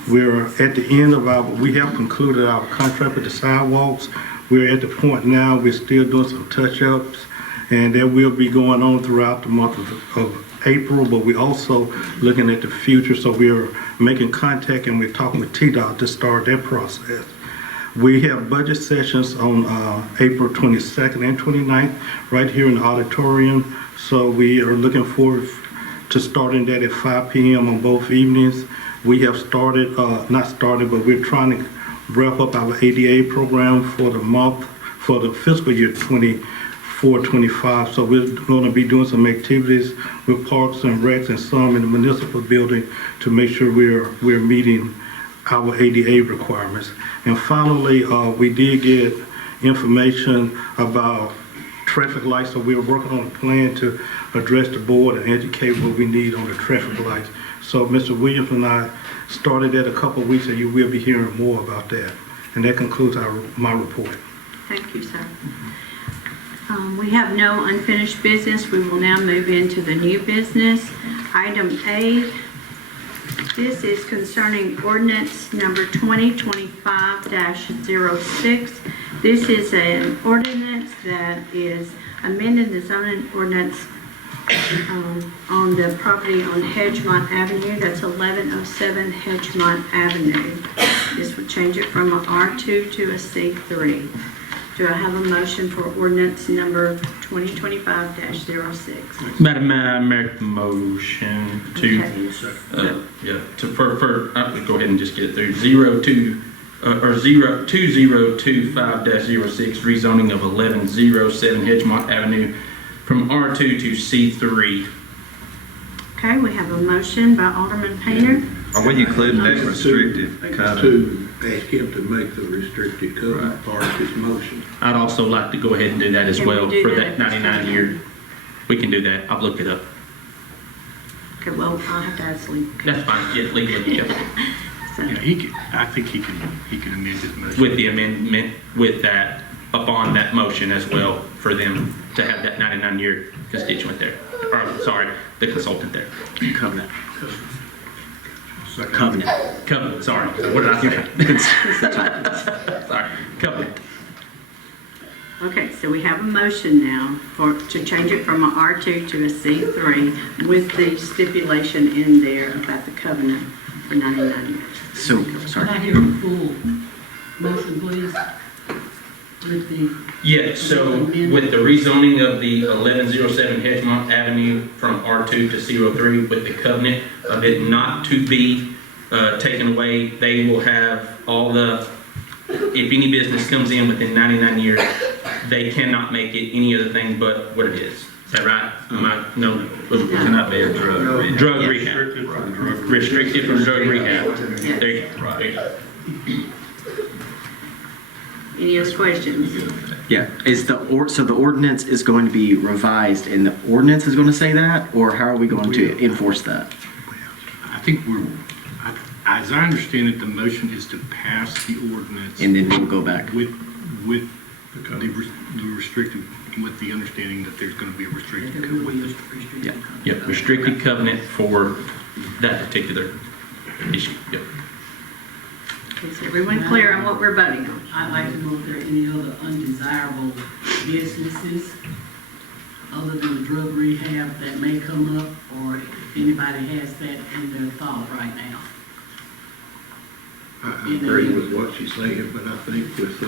We're at the end of we have concluded our contract with the sidewalks. We're at the point now, we're still doing some touch-ups, and that will be going on throughout the month of April, but we're also looking at the future, so we're making contact and we're talking with TDOT to start that process. We have budget sessions on April 22nd and 29th right here in the auditorium, so we are looking forward to starting that at 5 p.m. on both evenings. We have started, not started, but we're trying to wrap up our ADA program for the month, for the fiscal year 24-25. So we're going to be doing some activities with Parks and Recs and some in the municipal building to make sure we're meeting our ADA requirements. And finally, we did get information about traffic lights, so we're working on a plan to address the board and educate what we need on the traffic lights. So Mr. Williams and I started that a couple of weeks, and you will be hearing more about that. And that concludes my report. Thank you, sir. We have no unfinished business. We will now move into the new business. Item A, this is concerning ordinance number 2025-06. This is an ordinance that is amending the zoning ordinance on the property on Hedgemont Avenue. That's 1107 Hedgemont Avenue. This would change it from an R2 to a C3. Do I have a motion for ordinance number 2025-06? Madam Mayor, I make a motion to, go ahead and just get it through, 2025-06, rezoning of 1107 Hedgemont Avenue from R2 to C3. Okay, we have a motion by Alderman Painter. Are we including that restricted kind to ask him to make the restricted covenant part of his motion? I'd also like to go ahead and do that as Can we well do for that? that 99 year. We can do that. I've looked it up. Okay, well, I'll have to ask Lee. That's fine. Yeah, legally, yeah. I think he can amend his motion. With the amendment, with that, upon that motion as well, for them to have that 99 year constituent there. Or, sorry, the consultant there. Covenant. Covenant, sorry. What did I say? Sorry, covenant. Okay, so we have a motion now to change it from an R2 to a C3 with the stipulation in there about the covenant for 99 years. So, sorry. Can I hear a full motion, please? With the Yeah, so with the rezoning of the 1107 Hedgemont Avenue from R2 to C03 with the covenant of it not to be taken away, they will have all the, if any business comes in within 99 years, they cannot make it any other thing but what it is. Is that right? No, it cannot be a drug rehab. Restricted from drug rehab. There you go. Any other questions? Yeah, so the ordinance is going to be revised and the ordinance is going to say that, or how are we going to enforce that? I think as I understand it, the motion is to pass the ordinance. And then we'll go back. With the restricted, with the understanding that there's going to be a restricted covenant with this. Yeah. Yep, restricted covenant for that particular issue. Yep. Is everyone clear on what we're voting on? I'd like to know if there are any other undesirable businesses other than the drug rehab that may come up, or if anybody has that in their thought right now. I agree with what she's saying, but I think with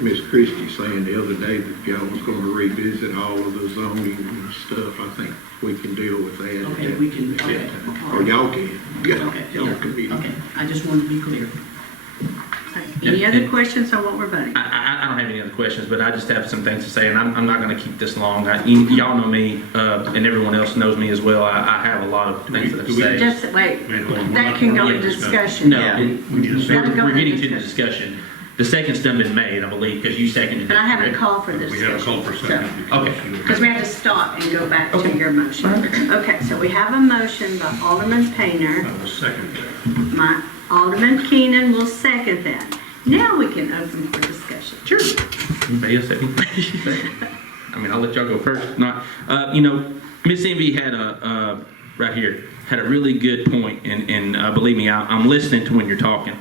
Ms. Christie saying the other day that y'all was going to revisit all of the zoning and stuff, I think we can deal with that. Okay, we can, okay. Or y'all can. Yeah, Okay, y'all can be. okay, I just want to be clear. Any other questions on what we're voting? I don't have any other questions, but I just have some things to say, and I'm not going to keep this long. Y'all know me, and everyone else knows me as well. I have a lot of things to say. Just wait, that can go to discussion. No, we're getting to the discussion. The second's done been made, I believe, because you seconded it. But I haven't correct? called for this. We have a call for second. Okay. Because we have to stop and go back to your motion. Okay, so we have a motion by Alderman Painter. I will second that. My Alderman Keenan will second that. Now we can open for discussion. Sure. Anybody else have anything? I mean, I'll let y'all go first. Not, Miss Envy had right here, had a really good point, and believe me, I'm listening to when you're talking.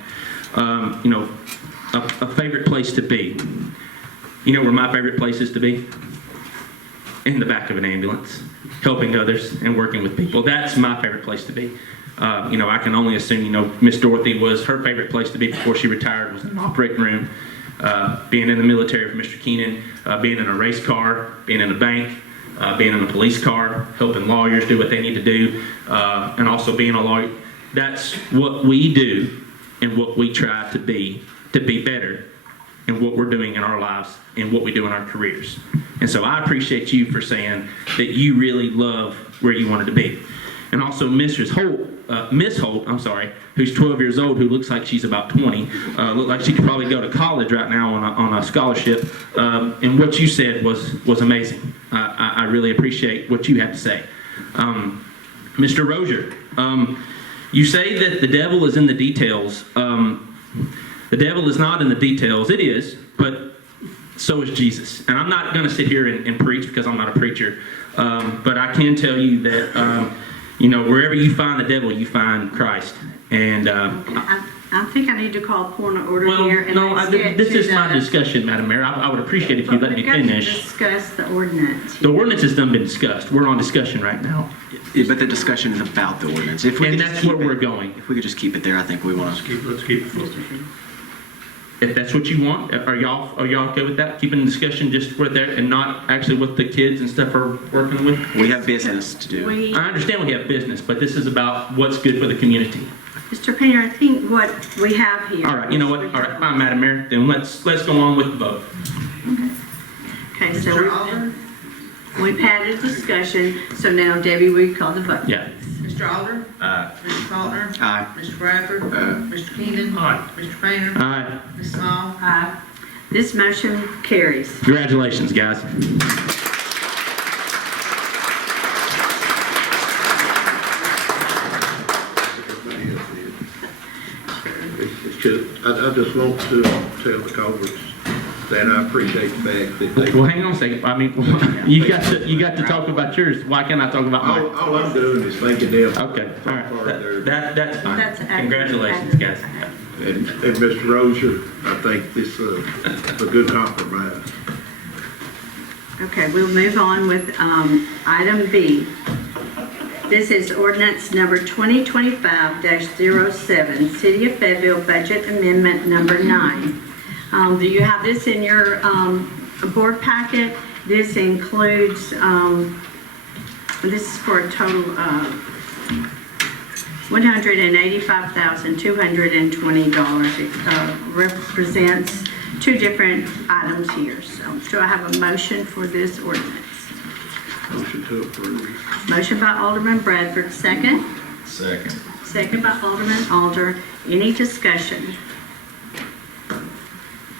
A favorite place to be. You know where my favorite place is to be? In the back of an ambulance, helping others and working with people. That's my favorite place to be. I can only assume, Miss Dorothy was her favorite place to be before she retired was in the operating room, being in the military for Mr. Keenan, being in a race car, being in a bank, being in a police car, helping lawyers do what they need to do, and also being a lawyer. That's what we do and what we try to be better in what we're doing in our lives and what we do in our careers. And so I appreciate you for saying that you really love where you wanted to be. And also Miss Holt, who's 12 years old, who looks like she's about 20, look like she could probably go to college right now on a scholarship. And what you said was amazing. I really appreciate what you have to say. Mr. Rozier, you say that the devil is in the details. The devil is not in the details. It is, but so is Jesus. And I'm not going to sit here and preach because I'm not a preacher. But I can tell you that, wherever you find the devil, you find Christ. And I think I need to call point of order here. And this is my discussion, Madam Mayor. I would appreciate if you let me finish. We've got to discuss the ordinance. The ordinance has been discussed. We're on discussion right now. Yeah, but the discussion is about the ordinance. And that's where we're going. If we could just keep it there, I think we want to. Let's keep it focused. If that's what you want, are y'all okay with that? Keeping the discussion just right there and not actually what the kids and stuff are working with? We have business to do. I understand we have business, but this is about what's good for the community. Mr. Painter, I think what we have here. All right, you know what? All right, fine, Madam Mayor. Then let's go on with the vote. Okay, so we've had a discussion. So now, Debbie, will you call the vote? Yeah. Mr. Alder? Aye. Mr. Faulkner? Aye. Mr. Bradford? Mr. Keenan? Aye. Mr. Painter? Aye. Ms. Small? Aye. This motion carries. Congratulations, guys. I just want to tell the culverts that I appreciate the fact that they. Well, hang on a second. I mean, you got to talk about yours. Why can't I talk about mine? All I'm doing is thanking them. Okay, all right. That's fine. That's Congratulations, guys. And Mr. Rozier, I think this is a good compromise. Okay, we'll move on with item B. This is ordinance number 2025-07, City of Fayetteville Budget Amendment number 9. Do you have this in your board packet? This includes, this is for a total of $185,220. It represents two different items here. So do I have a motion for this ordinance? Motion to approve. Motion by Alderman Bradford, second. Second. Second by Alderman Alder. Any discussion?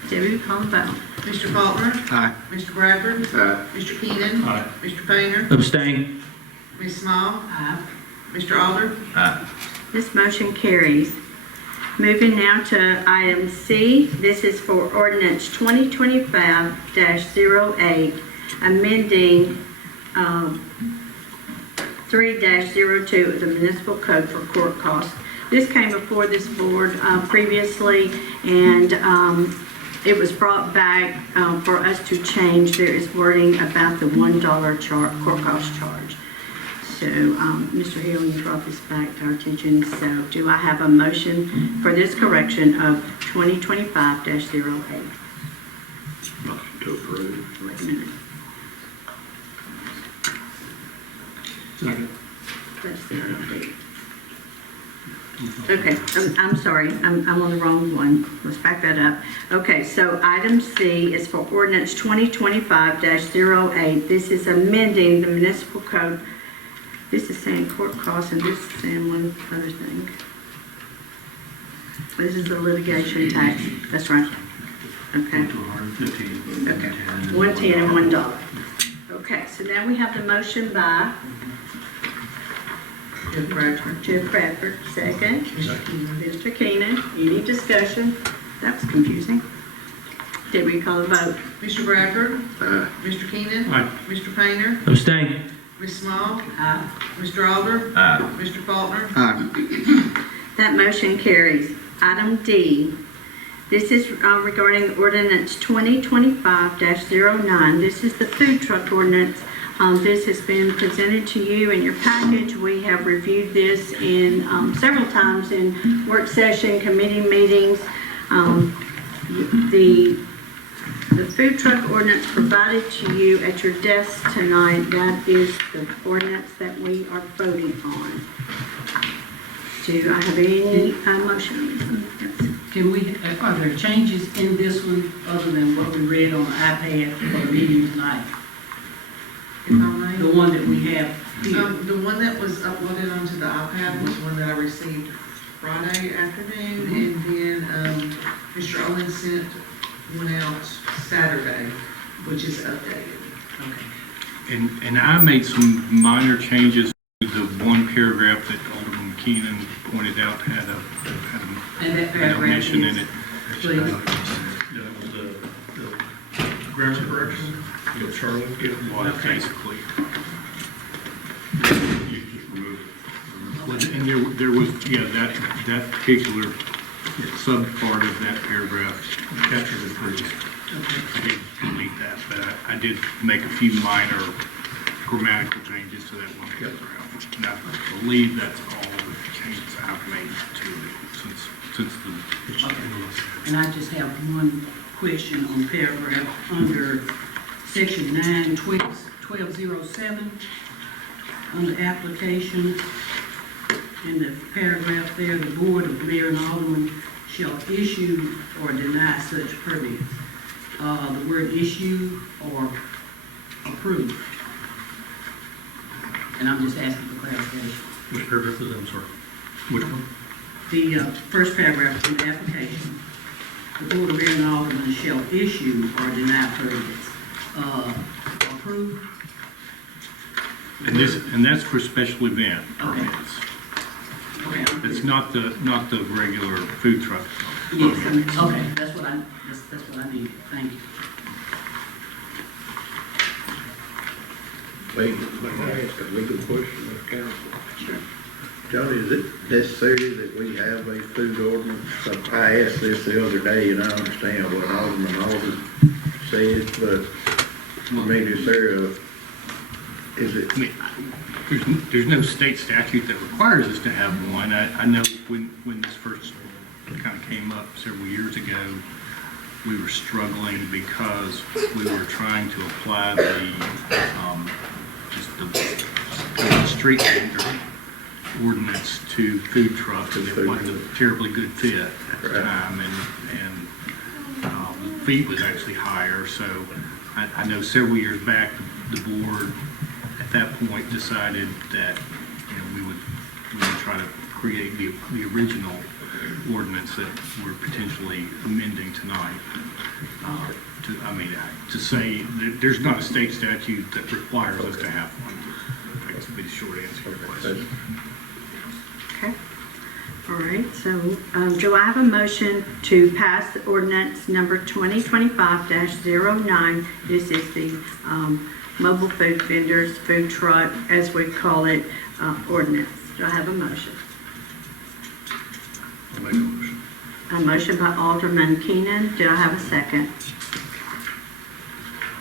Debbie, call the vote. Mr. Faulkner. Aye. Mr. Bradford. Aye. Mr. Keenan. Aye. Mr. Painter. Abstain. Ms. Small. Mr. Alder. This motion carries. Moving now to item C. This is for ordinance 2025-08, amending 3-02 of the municipal code for court costs. This came before this board previously, and it was brought back for us to change. There is wording about the $1 court cost charge. So, Mr. Hill, you brought this back to our attention. So, do I have a motion for this correction of 2025-08? Motion to approve. Wait a minute. Second. That's the update. Okay, I'm sorry, I'm on the wrong one. Let's back that up. Okay, so item C is for ordinance 2025-08. This is amending the municipal code. This is saying court costs, and this is saying one other thing. This is the litigation tax. That's right. Okay. Okay. 110 and $1. Okay, so now we have the motion by Jeff Bradford, second. Mr. Keenan. Any discussion? That was confusing. Did we call a vote? Mr. Bradford. Mr. Keenan. Aye. Mr. Painter. Abstain. Ms. Small. Mr. Alder. Mr. Faulkner. That motion carries. Item D. This is regarding ordinance 2025-09. This is the food truck ordinance. This has been presented to you in your package. We have reviewed this in several times in work session, committee meetings. The food truck ordinance provided to you at your desk tonight, that is the ordinance that we are voting on. Do I have any motion on this one? Yes. Can we, are there changes in this one other than what we read on the iPad for the meeting tonight? If I may. The one that we have here? The one that was uploaded onto the iPad was one that I received Friday afternoon, and then Mr. Owens sent one out Saturday, which is updated. Okay. And I made some minor changes to the one paragraph that Alderman Keenan pointed out had And that an paragraph omission in is, it. please. That was the grammar correction. Charlie. It was basically. You just removed it. And there was, yeah, that particular sub-part of that paragraph captured the previous. I did delete that, but I did make a few minor grammatical changes to that one paragraph. And I believe that's all the changes I've made to it since the. And I just have one question on paragraph under section 9-1207, under application, in the paragraph there, the Board of Mayor and Aldermen shall issue or deny such permits. The word issue or approve. And I'm just asking for clarification. Which paragraph is that? I'm sorry. Which one? The first paragraph in the application, the Board of Mayor and Aldermen shall issue or deny permits. Approve. And that's for special event permits. Okay. It's not the regular food truck. Yes, okay, that's what I need. Thank you. May I ask a legal question of council? Sure. Johnny, is it necessary that we have a food ordinance? I asked this the other day, and I understand what Alderman Alder said, but I mean, is it? I mean, there's no state statute that requires us to have one. I know when this first kind of came up several years ago, we were struggling because we were trying to apply the street vendor ordinance to food trucks, and it wasn't a terribly good fit at the time, and the fee was actually higher. So I know several years back, the board at that point decided that we would try to create the original ordinance that we're potentially amending tonight. To say that there's not a state statute that requires us to have one. I guess would be the short answer to your question. Okay. All right, so do I have a motion to pass ordinance number 2025-09? This is the mobile food vendors, food truck, as we call it, ordinance. Do I have a motion? I'll make a motion. A motion by Alderman Keenan. Do I have a second?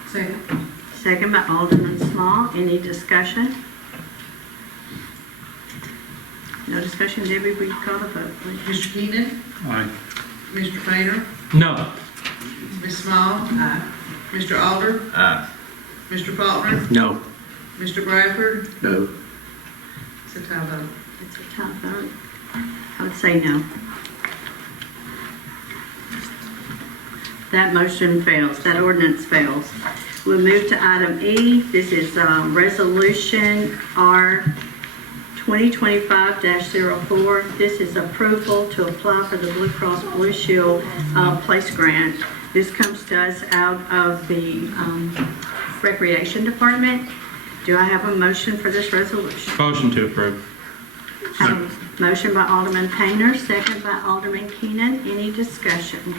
Second. Second by Alderman Small. Any discussion? No discussion. Debbie, will you call the vote, please? Mr. Keenan? Aye. Mr. Painter? No. Ms. Small? Aye. Mr. Alder? Aye. Mr. Faulkner? No. Mr. Bradford? No. It's a tie vote. It's a tie vote. I would say no. That motion fails. That ordinance fails. We'll move to item E. This is Resolution R 2025-04. This is approval to apply for the Blue Cross Blue Shield Place Grant. This comes to us out of the Recreation Department. Do I have a motion for this resolution? Motion to approve. Have a motion by Alderman Painter, second by Alderman Keenan. Any discussion?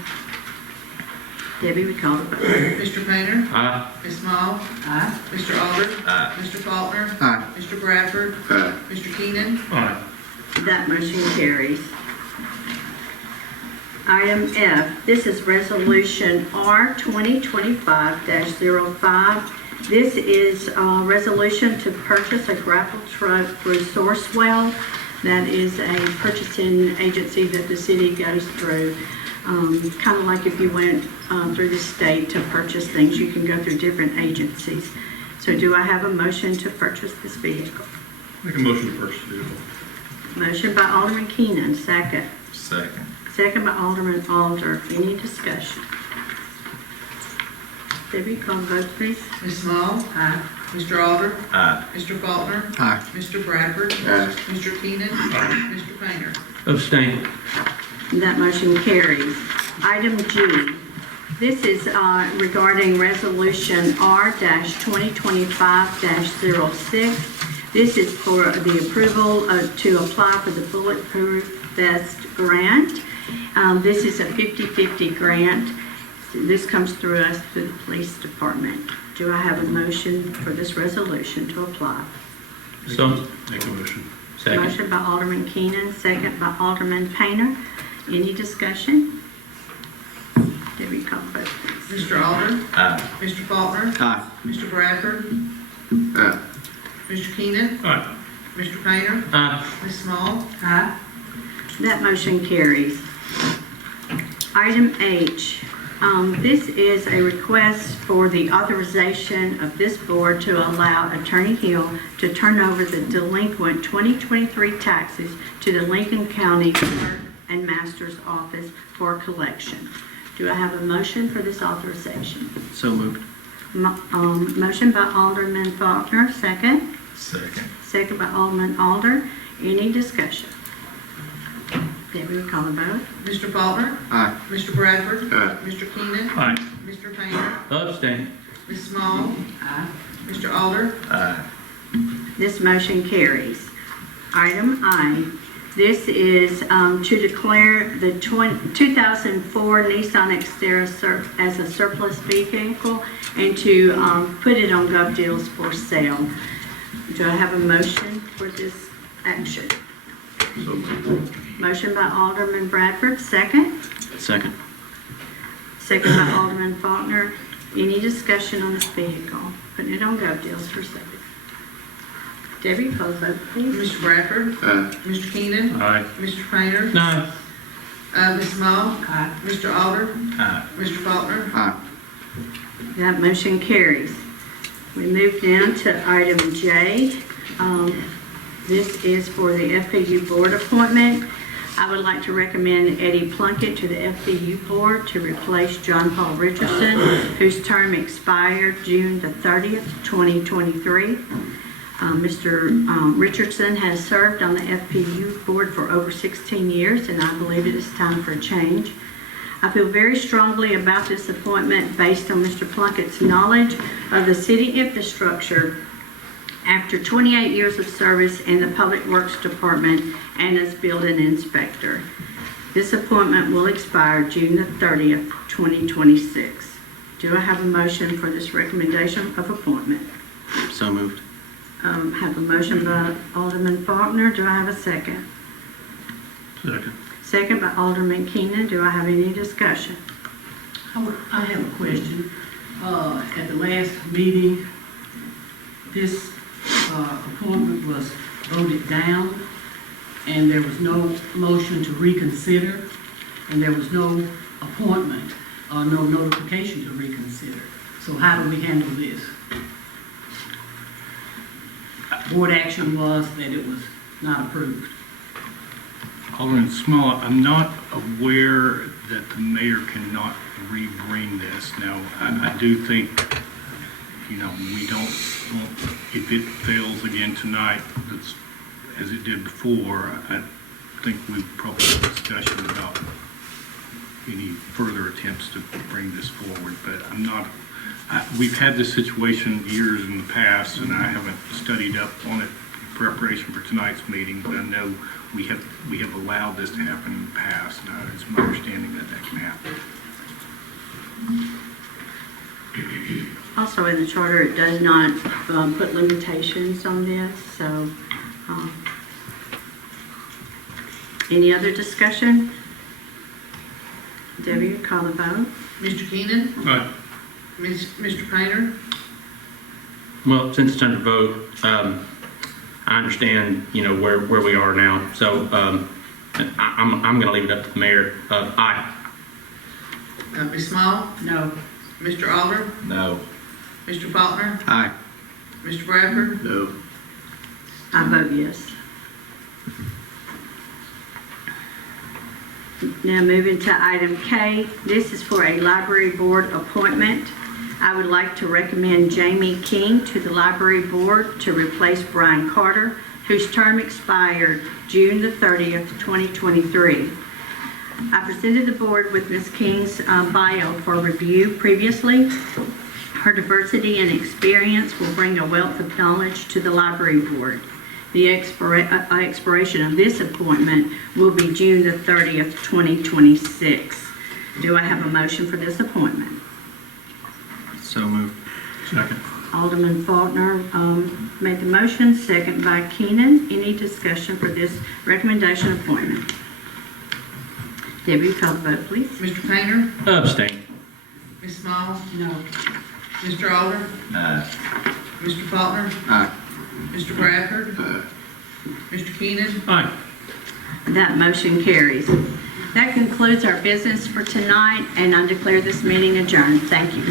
Debbie, we call the vote. Mr. Painter? Aye. Ms. Small? Aye. Mr. Alder? Aye. Mr. Faulkner? Aye. Mr. Bradford? Aye. Mr. Keenan? Aye. That motion carries. Item F, this is Resolution R 2025-05. This is a resolution to purchase a grapple truck through Sourcewell. That is a purchasing agency that the city goes through. Kind of like if you went through the state to purchase things, you can go through different agencies. So do I have a motion to purchase this vehicle? Make a motion to purchase the vehicle. Motion by Alderman Keenan, second. Second. Second by Alderman Alder. Any discussion? Debbie, call the vote, please. Ms. Small? Aye. Mr. Alder? Aye. Mr. Faulkner? Aye. Mr. Bradford? Aye. Mr. Keenan? Mr. Painter? Abstain. That motion carries. Item G, this is regarding Resolution R-2025-06. This is for the approval to apply for the Bulletproof Vest Grant. This is a 50-50 grant. This comes through us through the police department. Do I have a motion for this resolution to apply? So. Make a motion. Second. Motion by Alderman Keenan, second by Alderman Painter. Any discussion? Debbie, call the vote, please. Mr. Alder? Aye. Mr. Faulkner? Aye. Mr. Bradford? Aye. Mr. Keenan? Aye. Mr. Painter? Aye. Ms. Small? Aye. That motion carries. Item H, this is a request for the authorization of this board to allow Attorney Hill to turn over the delinquent 2023 taxes to the Lincoln County Clerk and Master's Office for collection. Do I have a motion for this authorization? So moved. Motion by Alderman Faulkner, second. Second. Second by Alderman Alder. Any discussion? Debbie, we call the vote. Mr. Faulkner? Aye. Mr. Bradford? Aye. Mr. Keenan? Aye. Mr. Painter? Abstain. Ms. Small? Aye. Mr. Alder? Aye. This motion carries. Item I, this is to declare the 2004 Nissan Xterra as a surplus vehicle and to put it on Gov Deals for sale. Do I have a motion for this action? So moved. Motion by Alderman Bradford, second. Second. Second by Alderman Faulkner. Any discussion on this vehicle? Putting it on Gov Deals for sale. Debbie, call the vote, please. Mr. Bradford? Aye. Mr. Keenan? Aye. Mr. Painter? No. Ms. Small? Aye. Mr. Alder? Aye. Mr. Faulkner? Aye. That motion carries. We move down to item J. This is for the FPU board appointment. I would like to recommend Eddie Plunkett to the FPU board to replace John Paul Richardson, whose term expired June the 30th, 2023. Mr. Richardson has served on the FPU board for over 16 years, and I believe it is time for a change. I feel very strongly about this appointment based on Mr. Plunkett's knowledge of the city infrastructure after 28 years of service in the Public Works Department and as building inspector. This appointment will expire June the 30th, 2026. Do I have a motion for this recommendation of appointment? So moved. Have a motion by Alderman Faulkner. Do I have a second? Second. Second by Alderman Keenan. Do I have any discussion? I have a question. At the last meeting, this appointment was voted down, and there was no motion to reconsider, and there was no appointment, or no notification to reconsider. So how do we handle this? Board action was that it was not approved. Alderman Small, I'm not aware that the mayor cannot re-bring this. Now, I do think, we don't want, if it fails again tonight, that's, as it did before, I think we probably have a discussion about any further attempts to bring this forward, but I'm not, we've had this situation years in the past, and I haven't studied up on it in preparation for tonight's meeting, but I know we have allowed this to happen in the past, and it's my understanding that that can happen. Also in the charter, it does not put limitations on this, so any other discussion? Debbie, call the vote. Mr. Keenan? Aye. Mr. Painter? Well, since it's under vote, I understand, where we are now. So I'm going to leave it up to the mayor. Aye. Ms. Small? No. Mr. Alder? No. Mr. Faulkner? Aye. Mr. Bradford? No. I vote yes. Now moving to item K, this is for a library board appointment. I would like to recommend Jamie King to the library board to replace Brian Carter, whose term expired June the 30th, 2023. I presented the board with Ms. King's bio for review previously. Her diversity and experience will bring a wealth of knowledge to the library board. The expiration of this appointment will be June the 30th, 2026. Do I have a motion for this appointment? So moved. Second. Alderman Faulkner made the motion, second by Keenan. Any discussion for this recommendation appointment? Debbie, call the vote, please. Mr. Painter? Abstain. Ms. Small? No. Mr. Alder? Aye. Mr. Faulkner? Aye. Mr. Bradford? Mr. Keenan? Aye. That motion carries. That concludes our business for tonight, and I declare this meeting adjourned. Thank you.